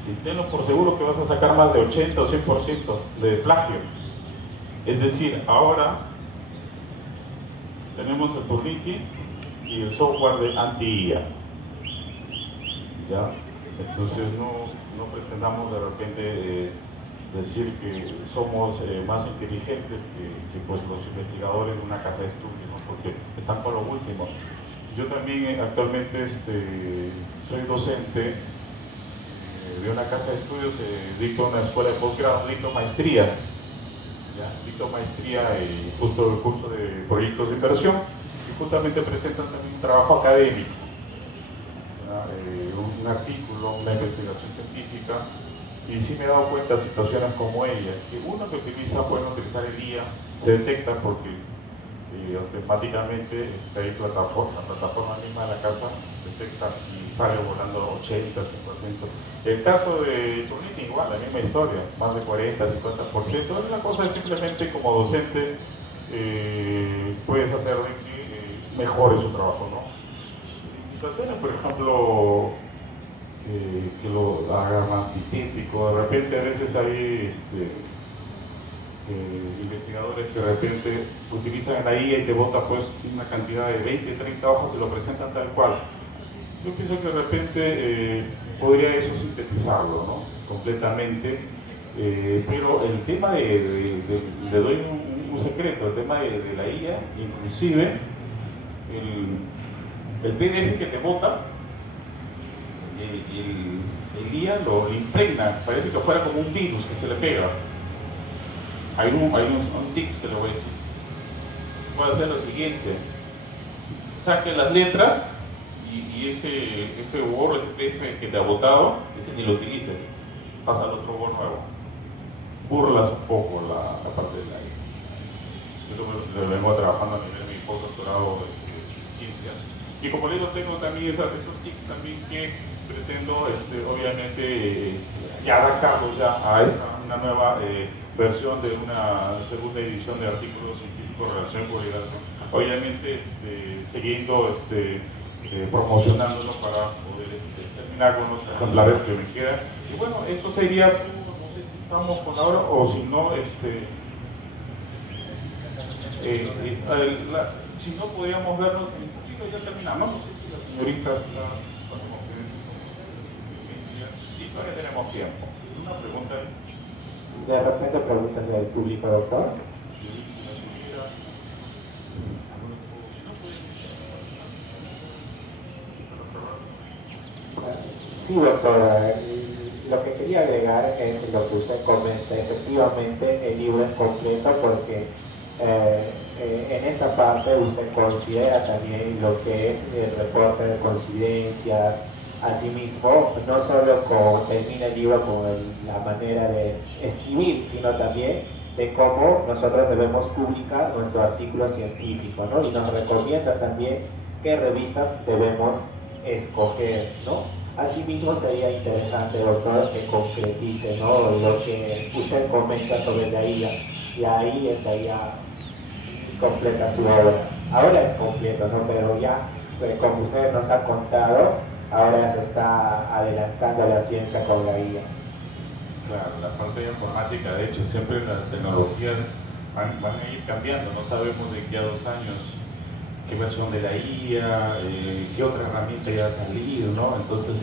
y tenlo por seguro que vas a sacar más de 80 o 100% de plagio. Es decir, ahora tenemos el Turnitin y el software de anti-IA, ¿ya? Entonces no pretendamos de repente decir que somos más inteligentes que pues, los investigadores de una casa de estudios, ¿no? Porque están con lo último. Yo también actualmente soy docente de una casa de estudios, dicto una escuela de posgrado, dicto maestría, ¿ya? Dicto maestría justo el curso de proyectos de inversión, y justamente presentan también un trabajo académico, un artículo, una investigación científica. Y sí me he dado cuenta de situaciones como ella, que uno que pueden utilizar el IA, se detecta porque automáticamente hay la plataforma misma de la casa detecta y sale volando 80, 100%. El caso de Turnitin igual, la misma historia, más de 40, 50%. Es una cosa simplemente como docente puedes hacer de que mejore su trabajo, ¿no? Situaciones, por ejemplo, que lo haga más sintético. De repente a veces hay investigadores que de repente utilizan la IA y te bota pues una cantidad de 20, 30 hojas y lo presentan tal cual. Yo pienso que de repente podría eso sintetizarlo, ¿no? Completamente, pero el tema le doy un secreto, el tema de la IA, inclusive el PDF que te bota, el IA lo impregna, parece que fuera como un virus que se le pega. Hay un tics que le voy a decir. Puede hacer lo siguiente: saque las letras y ese Word, ese PDF que te ha botado, ese ni lo utilices, pasa al otro Word nuevo. Burlas un poco la parte de la IA. Yo lo vengo trabajando a nivel de mi postdoctorado de ciencias. Y como le digo, tengo también esos tics también que pretendo, obviamente, ya adaptarlos ya a una nueva versión de una segunda edición de artículos científicos de relación con divulgación. Obviamente, siguiendo, promocionándolo para poder terminar con los ejemplares que me quedan. Y bueno, eso sería, no sé si estamos con ahora o si no, si no podíamos vernos en ese sitio, ya terminamos. No sé si la señorita está. Sí, todavía tenemos tiempo. Una pregunta. De repente preguntas del público, doctor. Sí, doctora. Lo que quería agregar es lo que usted comenta. Efectivamente, el libro es completo porque en esta parte usted considera también lo que es el reporte de coincidencias, Asimismo, no solo termina el libro con la manera de escribir, sino también de cómo nosotros debemos publicar nuestro artículo científico, ¿no? Y nos recomienda también qué revistas debemos escoger, ¿no? Asimismo, sería interesante, doctor, que concretice, ¿no?, lo que usted comenta sobre la IA, y ahí estaría completa su obra. Ahora es completo, ¿no?, pero ya, como usted nos ha contado, ahora se está adelantando la ciencia con la IA. Claro, la parte de informática, de hecho, siempre las tecnologías van a ir cambiando, no sabemos de aquí a 2 años qué versión de la IA, qué otra herramienta ya ha salido, ¿no? Entonces,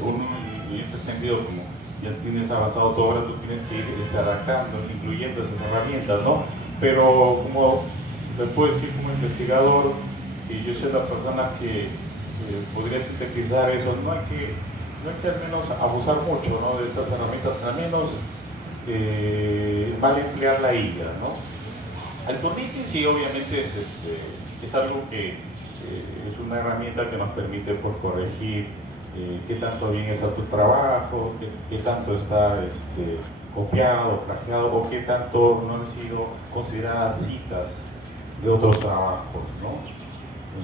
uno en ese sentido, como ya tienes avanzado todo, ahora tú tienes que ir adaptando, incluyendo esas herramientas, ¿no? Pero como le puedo decir como investigador, y yo soy la persona que podría sintetizar eso, no hay que al menos abusar mucho, ¿no?, de estas herramientas, al menos vale emplear la IA, ¿no? El Turnitin sí, obviamente es algo que es una herramienta que nos permite por corregir qué tanto bien está tu trabajo, qué tanto está copiado, plagiado, o qué tanto no han sido consideradas citas de otros trabajos, ¿no?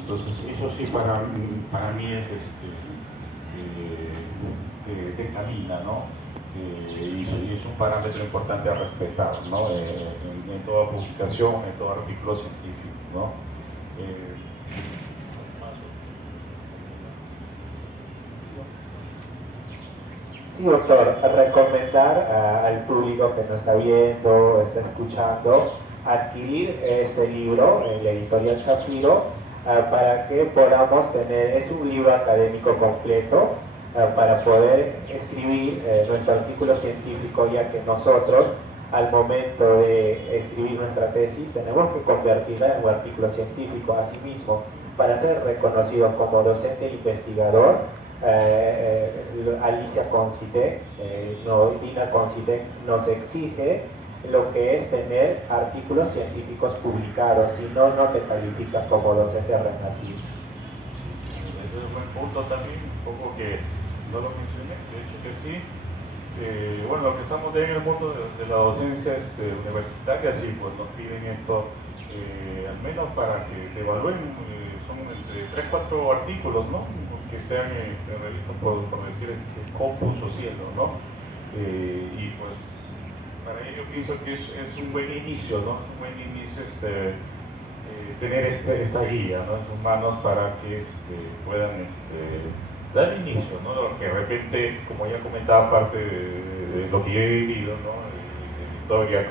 Entonces eso sí para mí es te encamina, ¿no? Y es un parámetro importante a respetar, ¿no? En toda publicación, en todo artículo científico, ¿no? Sí, doctor, recomendar al público que nos está viendo, está escuchando, adquirir este libro en la editorial Zafiro, para que podamos tener, es un libro académico completo, para poder escribir nuestro artículo científico, ya que nosotros al momento de escribir nuestra tesis tenemos que convertirla en un artículo científico. Asimismo, para ser reconocido como docente e investigador, Alicia Concite, Dina Concite nos exige lo que es tener artículos científicos publicados, si no, no te califica como docente renacido. Ese es un buen punto también, un poco que no lo mencioné, de hecho que sí. Bueno, lo que estamos ya en el mundo de la docencia universitaria, sí, pues nos piden esto, al menos para que te evalúen, son entre 3-4 artículos, ¿no?, que sean revistos por decir Scopus o Cielo, ¿no? Y pues para ello pienso que es un buen inicio, ¿no? Un buen inicio tener esta guía, ¿no?, en sus manos para que puedan dar inicio, ¿no? Que de repente, como ya comentaba, parte de lo que yo he vivido, ¿no?, de mi historia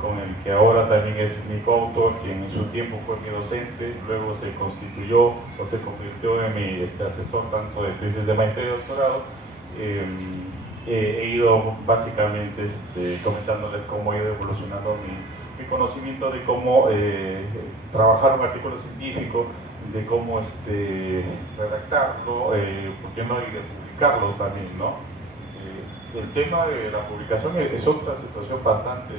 con el que ahora también es mi coautor, quien en su tiempo fue mi docente, luego se constituyó o se convirtió en mi asesor tanto de tesis de maestría y doctorado. He ido básicamente comentándoles cómo ha ido evolucionando mi conocimiento de cómo trabajar un artículo científico, de cómo redactarlo, por qué no, y de publicarlos también, ¿no? El tema de la publicación es otra situación bastante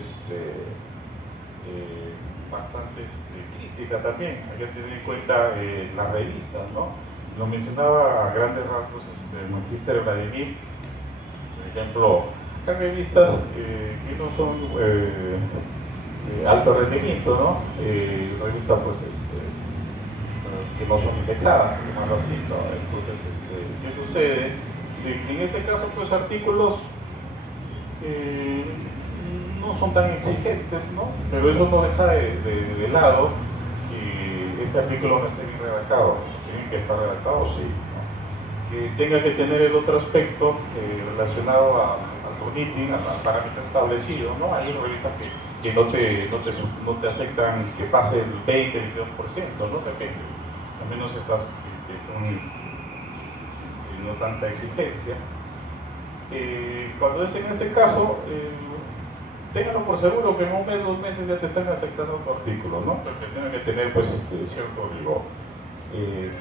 crítica también. Hay que tener en cuenta las revistas, ¿no? Lo mencionaba a grandes rasgos el magíster Vladimir. Por ejemplo, hay revistas que no son alto rendimiento, ¿no? Revistas pues, que no son indexadas, llamarlo así, ¿no? Entonces, ¿qué sucede? En ese caso, pues artículos no son tan exigentes, ¿no? Pero eso no deja de lado que este artículo no esté bien redactado. Tienen que estar redactados, sí, ¿no? Que tenga que tener el otro aspecto relacionado al Turnitin, al parámetro establecido, ¿no? Hay revistas que no te aceptan que pase el 20, el 22%, ¿no? Depende. Al menos estas que son no tanta exigencia. Cuando es en ese caso, ténganlo por seguro que en 1 mes, 2 meses ya te están aceptando tu artículo, ¿no? Porque tienen que tener pues cierto rigor.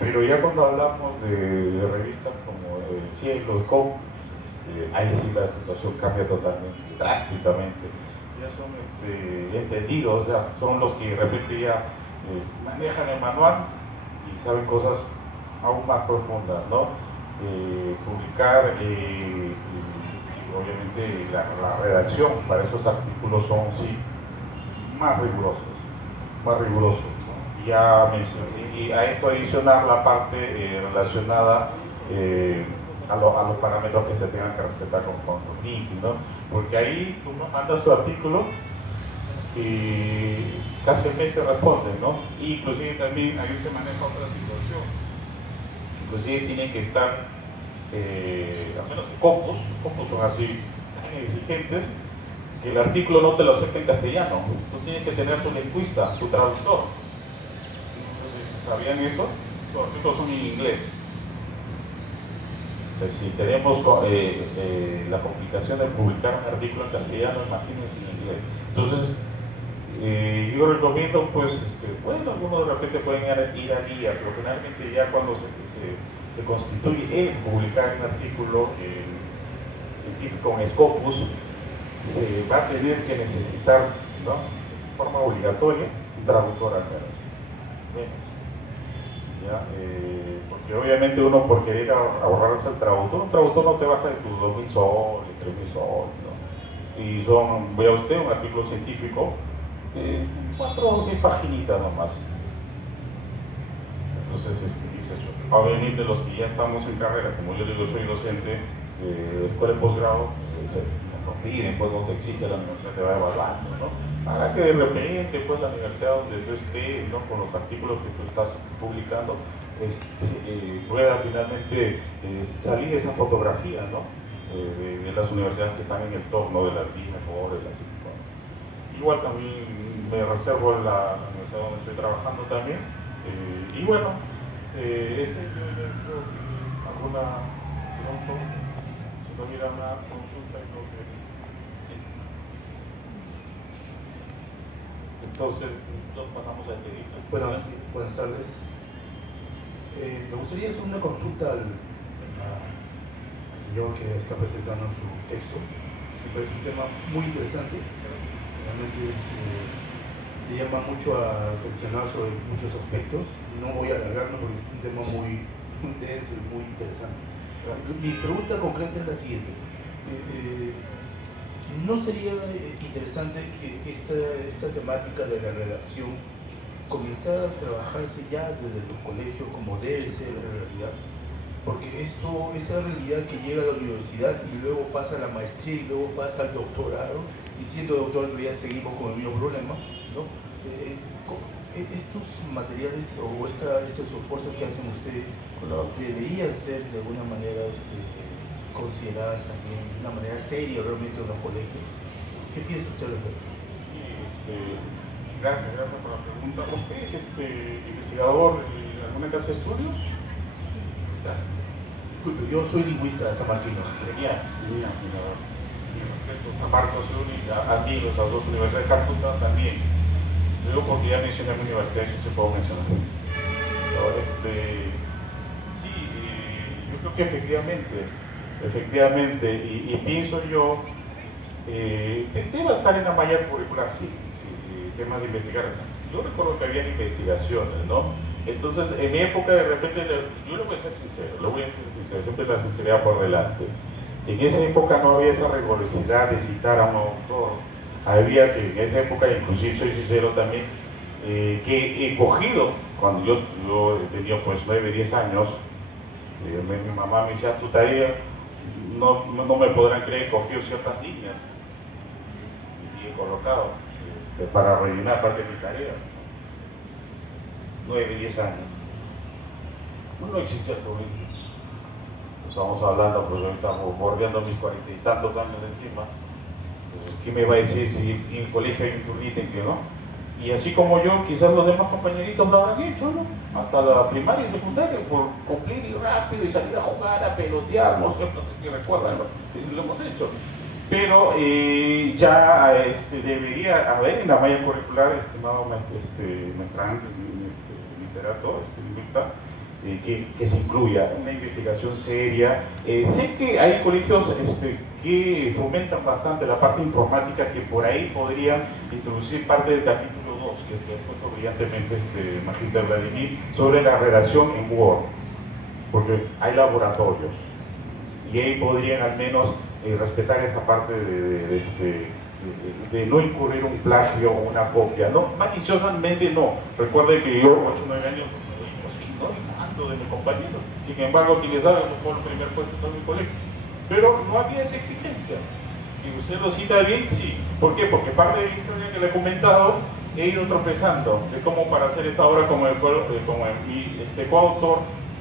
Pero ya cuando hablamos de revistas como Cielo, Com, ahí sí la situación cambia totalmente, drásticamente. Ya son entendidos, ya son los que de repente ya manejan el manual y saben cosas aún más profundas, ¿no? publicar, obviamente la redacción para esos artículos son sí más rigurosos, ¿no? Ya mencioné, y a esto adicionar la parte relacionada a los parámetros que se tengan que respetar con los links, ¿no? Porque ahí tú mandas tu artículo y casi el mes te responden, ¿no? Y inclusive también ahí se maneja otra situación. Inclusive tienen que estar, al menos en Copos son así tan exigentes, que el artículo no te lo acepta en castellano. Tú tienes que tener tu lingüista, tu traductor. Entonces, ¿sabían eso? Los artículos son en inglés. O sea, si tenemos la complicación de publicar un artículo en castellano, imagínense en inglés. Entonces, yo recomiendo, pues, bueno, algunos de repente pueden ir a guía, pero generalmente ya cuando se constituye el publicar un artículo científico en Scopus, se va a tener que necesitar, ¿no?, de forma obligatoria un traductor al menos. ¿Ya? Porque obviamente uno, por querer ahorrarse el traductor, un traductor no te baja de tus 2.000 soles, 3.000 soles, ¿no? Y vea usted, un artículo científico, 4 o 6 paginitas nomás. Entonces, dice eso. Obviamente los que ya estamos en carrera, como yo digo, soy docente de escuela de posgrado, nos piden, pues no te exige la universidad, te va evaluando, ¿no? Para que de repente, pues la universidad donde tú estés, ¿no?, con los artículos que tú estás publicando, pueda finalmente salir esa fotografía, ¿no?, de las universidades que están en el torno de las 10 mejores, las 5. Igual también me reservo en la universidad donde estoy trabajando también. Y bueno, ese yo creo que alguna, si no hubiera una consulta, creo que sí. Entonces pasamos al pedido. Buenas tardes. Me gustaría hacer una consulta al señor que está presentando su texto. Me parece un tema muy interesante. Realmente le llama mucho a reflexionar sobre muchos aspectos. No voy a alargarme porque es un tema muy denso y muy interesante. Mi pregunta concreta es la siguiente. ¿No sería interesante que esta temática de la redacción comenzara a trabajarse ya desde los colegios como debe ser la realidad? Porque esa realidad que llega a la universidad y luego pasa a la maestría y luego pasa al doctorado, y siendo doctor ya seguimos con el mismo problema, ¿no? Estos materiales o estos esfuerzos que hacen ustedes deberían ser de alguna manera consideradas también de una manera seria realmente en los colegios. ¿Qué piensa usted al respecto? Gracias por la pregunta. ¿Usted es investigador en alguna casa de estudio? Disculpe, yo soy lingüista de San Martín. Genial. San Marcos aquí, las dos universidades de Calcuta también. Luego, porque ya mencioné mi universidad, eso se puedo mencionar. Pero, sí, yo creo que efectivamente, y pienso yo, debe estar en la malla curricular, sí, temas de investigar. Yo recuerdo que habían investigaciones, ¿no? Entonces, en mi época, de repente, yo lo voy a ser sincero, siempre la sinceridad por delante. En esa época no había esa rigurosidad de citar a un autor. Había que en esa época, inclusive soy sincero también, que he cogido, cuando yo tenía pues 9, 10 años, mi mamá me decía, tu tarea, no me podrán creer, he cogido ciertas líneas y he colocado para rellenar parte de mi tarea. 9, 10 años. No existía el comunismo. Estamos hablando, pues estamos bordeando mis 40 y tantos años encima. Pues, ¿qué me va a decir si en el colegio hay un turnito que no? Y así como yo, quizás los demás compañeritos lo habrán hecho, ¿no? Hasta la primaria y secundaria, por cumplir y rápido y salir a jugar, a pelotear, no sé si recuerdan, lo hemos hecho. Pero ya debería haber en la malla curricular, estimado maestrante, literato, lingüista, que se incluya una investigación seria. Sé que hay colegios que fomentan bastante la parte informática, que por ahí podrían introducir parte del capítulo 2, que ha puesto brillantemente Magíster Vladimir, sobre la redacción en Word. porque hay laboratorios y ahí podrían al menos respetar esa parte de no incurrir un plagio o una copia, ¿no? Maliciosamente no. Recuerde que yo, 8 o 9 años, no de mi compañero, sin embargo, quienes saben, fue el primer puesto en mi colegio, pero no había esa exigencia. Y usted lo cita bien, sí. ¿Por qué? Porque parte de la historia que le he comentado, he ido tropezando de cómo para hacer esta obra como mi coautor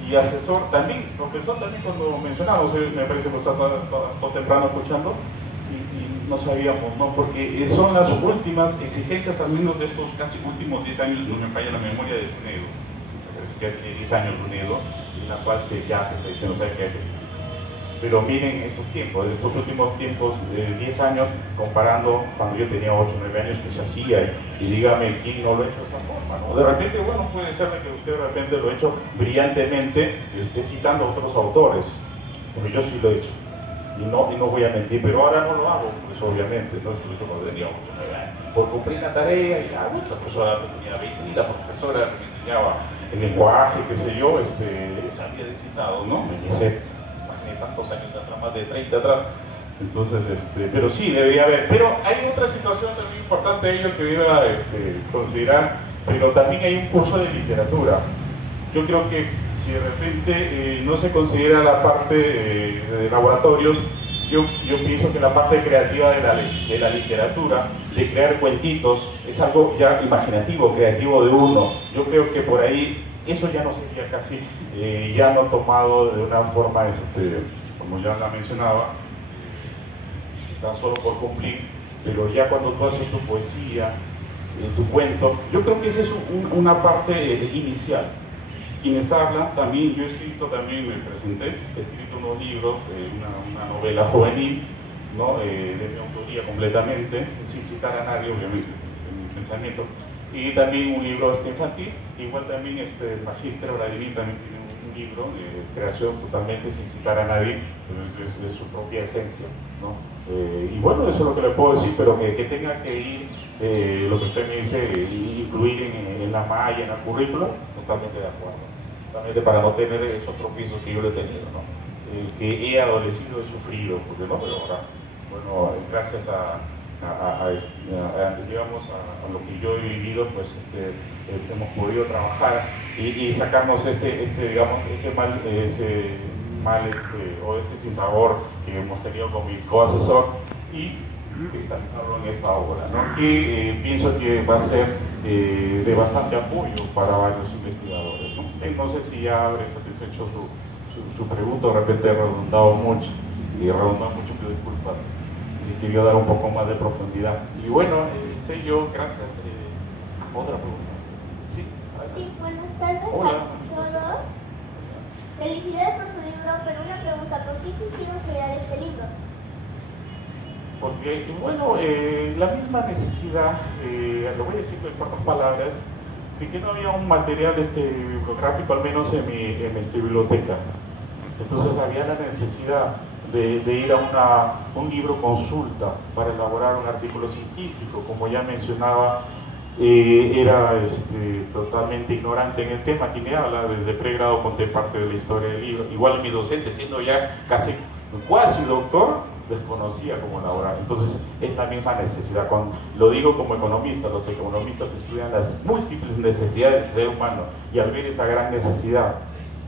y asesor también, profesor también cuando mencionamos, me parece que está todo temprano escuchando y no sabíamos, ¿no? Porque son las últimas exigencias, al menos de estos casi últimos 10 años, no me falla la memoria de SUNEDO, que tiene 10 años SUNEDO, en la cual ya está diciendo, ¿sabe qué? Pero miren estos tiempos, estos últimos tiempos, 10 años, comparando cuando yo tenía 8 o 9 años que se hacía, y dígame quién no lo ha hecho de esta forma, ¿no? De repente, bueno, puede ser que usted de repente lo ha hecho brillantemente, citando a otros autores, pero yo sí lo he hecho, y no voy a mentir, pero ahora no lo hago, pues obviamente, no es lo he hecho cuando tenía 8 o 9 años, por cumplir la tarea, y la profesora tenía 20, y la profesora que me enseñaba el lenguaje, qué sé yo, sabía de citados, ¿no? Me dice, tantos años atrás, más de 30 atrás, entonces, pero sí, debería haber. Pero hay otra situación también importante ello que deba considerar, pero también hay un curso de literatura. Yo creo que si de repente no se considera la parte de laboratorios, yo pienso que la parte creativa de la literatura, de crear cuentitos, es algo ya imaginativo, creativo de uno. Yo creo que por ahí eso ya no sería casi, ya no tomado de una forma, como ya la mencionaba, tan solo por cumplir, pero ya cuando tú haces tu poesía, tu cuento, yo creo que esa es una parte inicial. Quienes hablan, también, yo he escrito, también me presenté, he escrito unos libros, una novela juvenil, ¿no? De mi autoría completamente, sin citar a nadie, obviamente, en mi pensamiento. Y también un libro infantil, igual también Magíster Vladimir también tiene un libro de creación totalmente sin citar a nadie, de su propia esencia, ¿no? Y bueno, eso es lo que le puedo decir, pero que tenga que ir, lo que usted me dice, incluir en la malla, en la currícula, totalmente de acuerdo, totalmente, para no tener esos tropiezos que yo le he tenido, ¿no? Que he adolecido, he sufrido, porque no, pero ahora, bueno, gracias digamos, a lo que yo he vivido, pues hemos podido trabajar y sacarnos digamos, ese mal o ese sinsabor que hemos tenido con mi coasesor y cristalizarlo en esta obra, ¿no? Que pienso que va a ser de bastante apoyo para varios investigadores, ¿no? No sé si ya habré satisfecho su pregunta, de repente he redundado mucho, pido disculpas. Quería dar un poco más de profundidad. Y bueno, yo, gracias. Otra pregunta. Sí, buenas tardes Hola. a todos. Felicidades por su libro, pero una pregunta, ¿por qué quisieron crear este libro? Porque, bueno, la misma necesidad, lo voy a decir en pocas palabras, de que no había un material bibliográfico, al menos en mi biblioteca. Entonces había la necesidad de ir a un libro consulta para elaborar un artículo científico. Como ya mencionaba, era totalmente ignorante en el tema. Quien me habla desde pregrado conté parte de la historia del libro. Igual mi docente, siendo ya cuasi doctor, desconocía cómo elaborar. Entonces es la misma necesidad. Lo digo como economista, los economistas estudian las múltiples necesidades del ser humano, y al ver esa gran necesidad,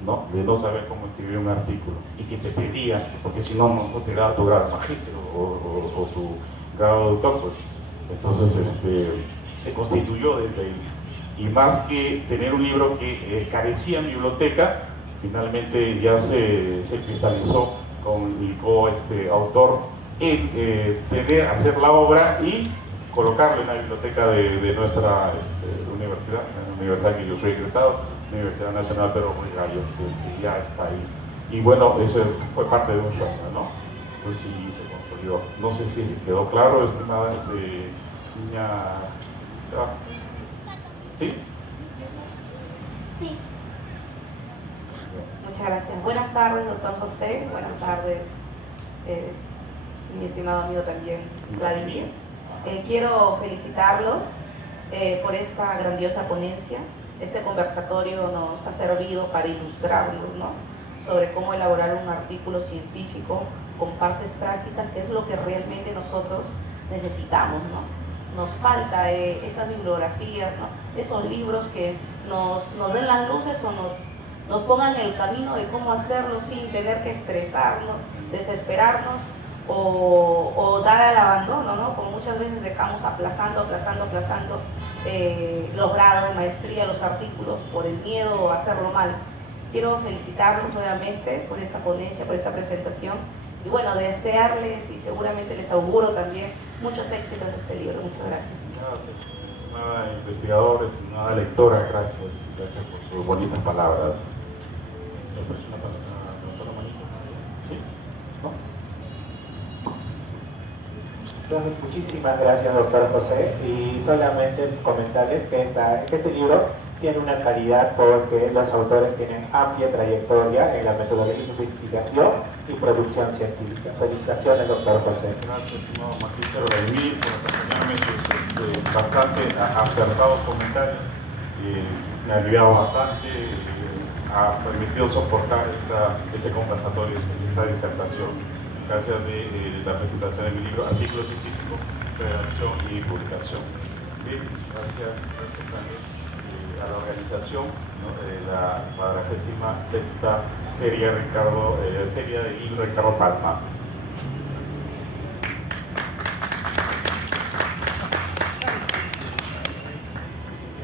¿no? De no saber cómo escribir un artículo, y que te pedía, porque si no te daba tu grado magíster o tu grado de doctor, pues entonces se constituyó desde ahí. Y más que tener un libro que carecía en biblioteca, finalmente ya se cristalizó con mi autor en hacer la obra y colocarla en la biblioteca de nuestra universidad, en la universidad que yo soy egresado, Universidad Nacional Pedro Ruiz Gallo, que ya está ahí. Y bueno, eso fue parte de un sueño, ¿no? Entonces sí se consolidó. No sé si quedó claro, estimada niña. ¿Sí? Sí. Muchas gracias. Buenas tardes, doctor José. Buenas tardes, mi estimado amigo también, Vladimir. Quiero felicitarlos por esta grandiosa ponencia. Este conversatorio nos ha servido para ilustrarnos, ¿no?, sobre cómo elaborar un artículo científico con partes prácticas, que es lo que realmente nosotros necesitamos, ¿no? Nos falta esas bibliografías, ¿no? Esos libros que nos den las luces o nos pongan en el camino de cómo hacerlo sin tener que estresarnos, desesperarnos o dar al abandono, ¿no? Como muchas veces dejamos aplazando los grados de maestría, los artículos, por el miedo a hacerlo mal. Quiero felicitarlos nuevamente por esta ponencia, por esta presentación, y bueno, desearles, y seguramente les auguro también, muchos éxitos de este libro. Muchas gracias. Gracias, estimada investigadora, estimada lectora, gracias por sus bonitas palabras. ¿Me parece una palabra, doctora Manito? ¿Sí? ¿No? Entonces, muchísimas gracias, doctor José, y solamente comentarles que este libro tiene una calidad porque los autores tienen amplia trayectoria en la metodología de investigación y producción científica. Felicitaciones, doctor José. Gracias, estimado magíster Vladimir, por acompañarme sus bastante acertados comentarios. Me ha aliviado bastante, ha permitido soportar este conversatorio, esta disertación. Gracias de la presentación de mi libro, Artículos Científicos, Redacción y Publicación. Bien, gracias también a la organización, ¿no?, de la 46ª Feria del Libro Ricardo Palma.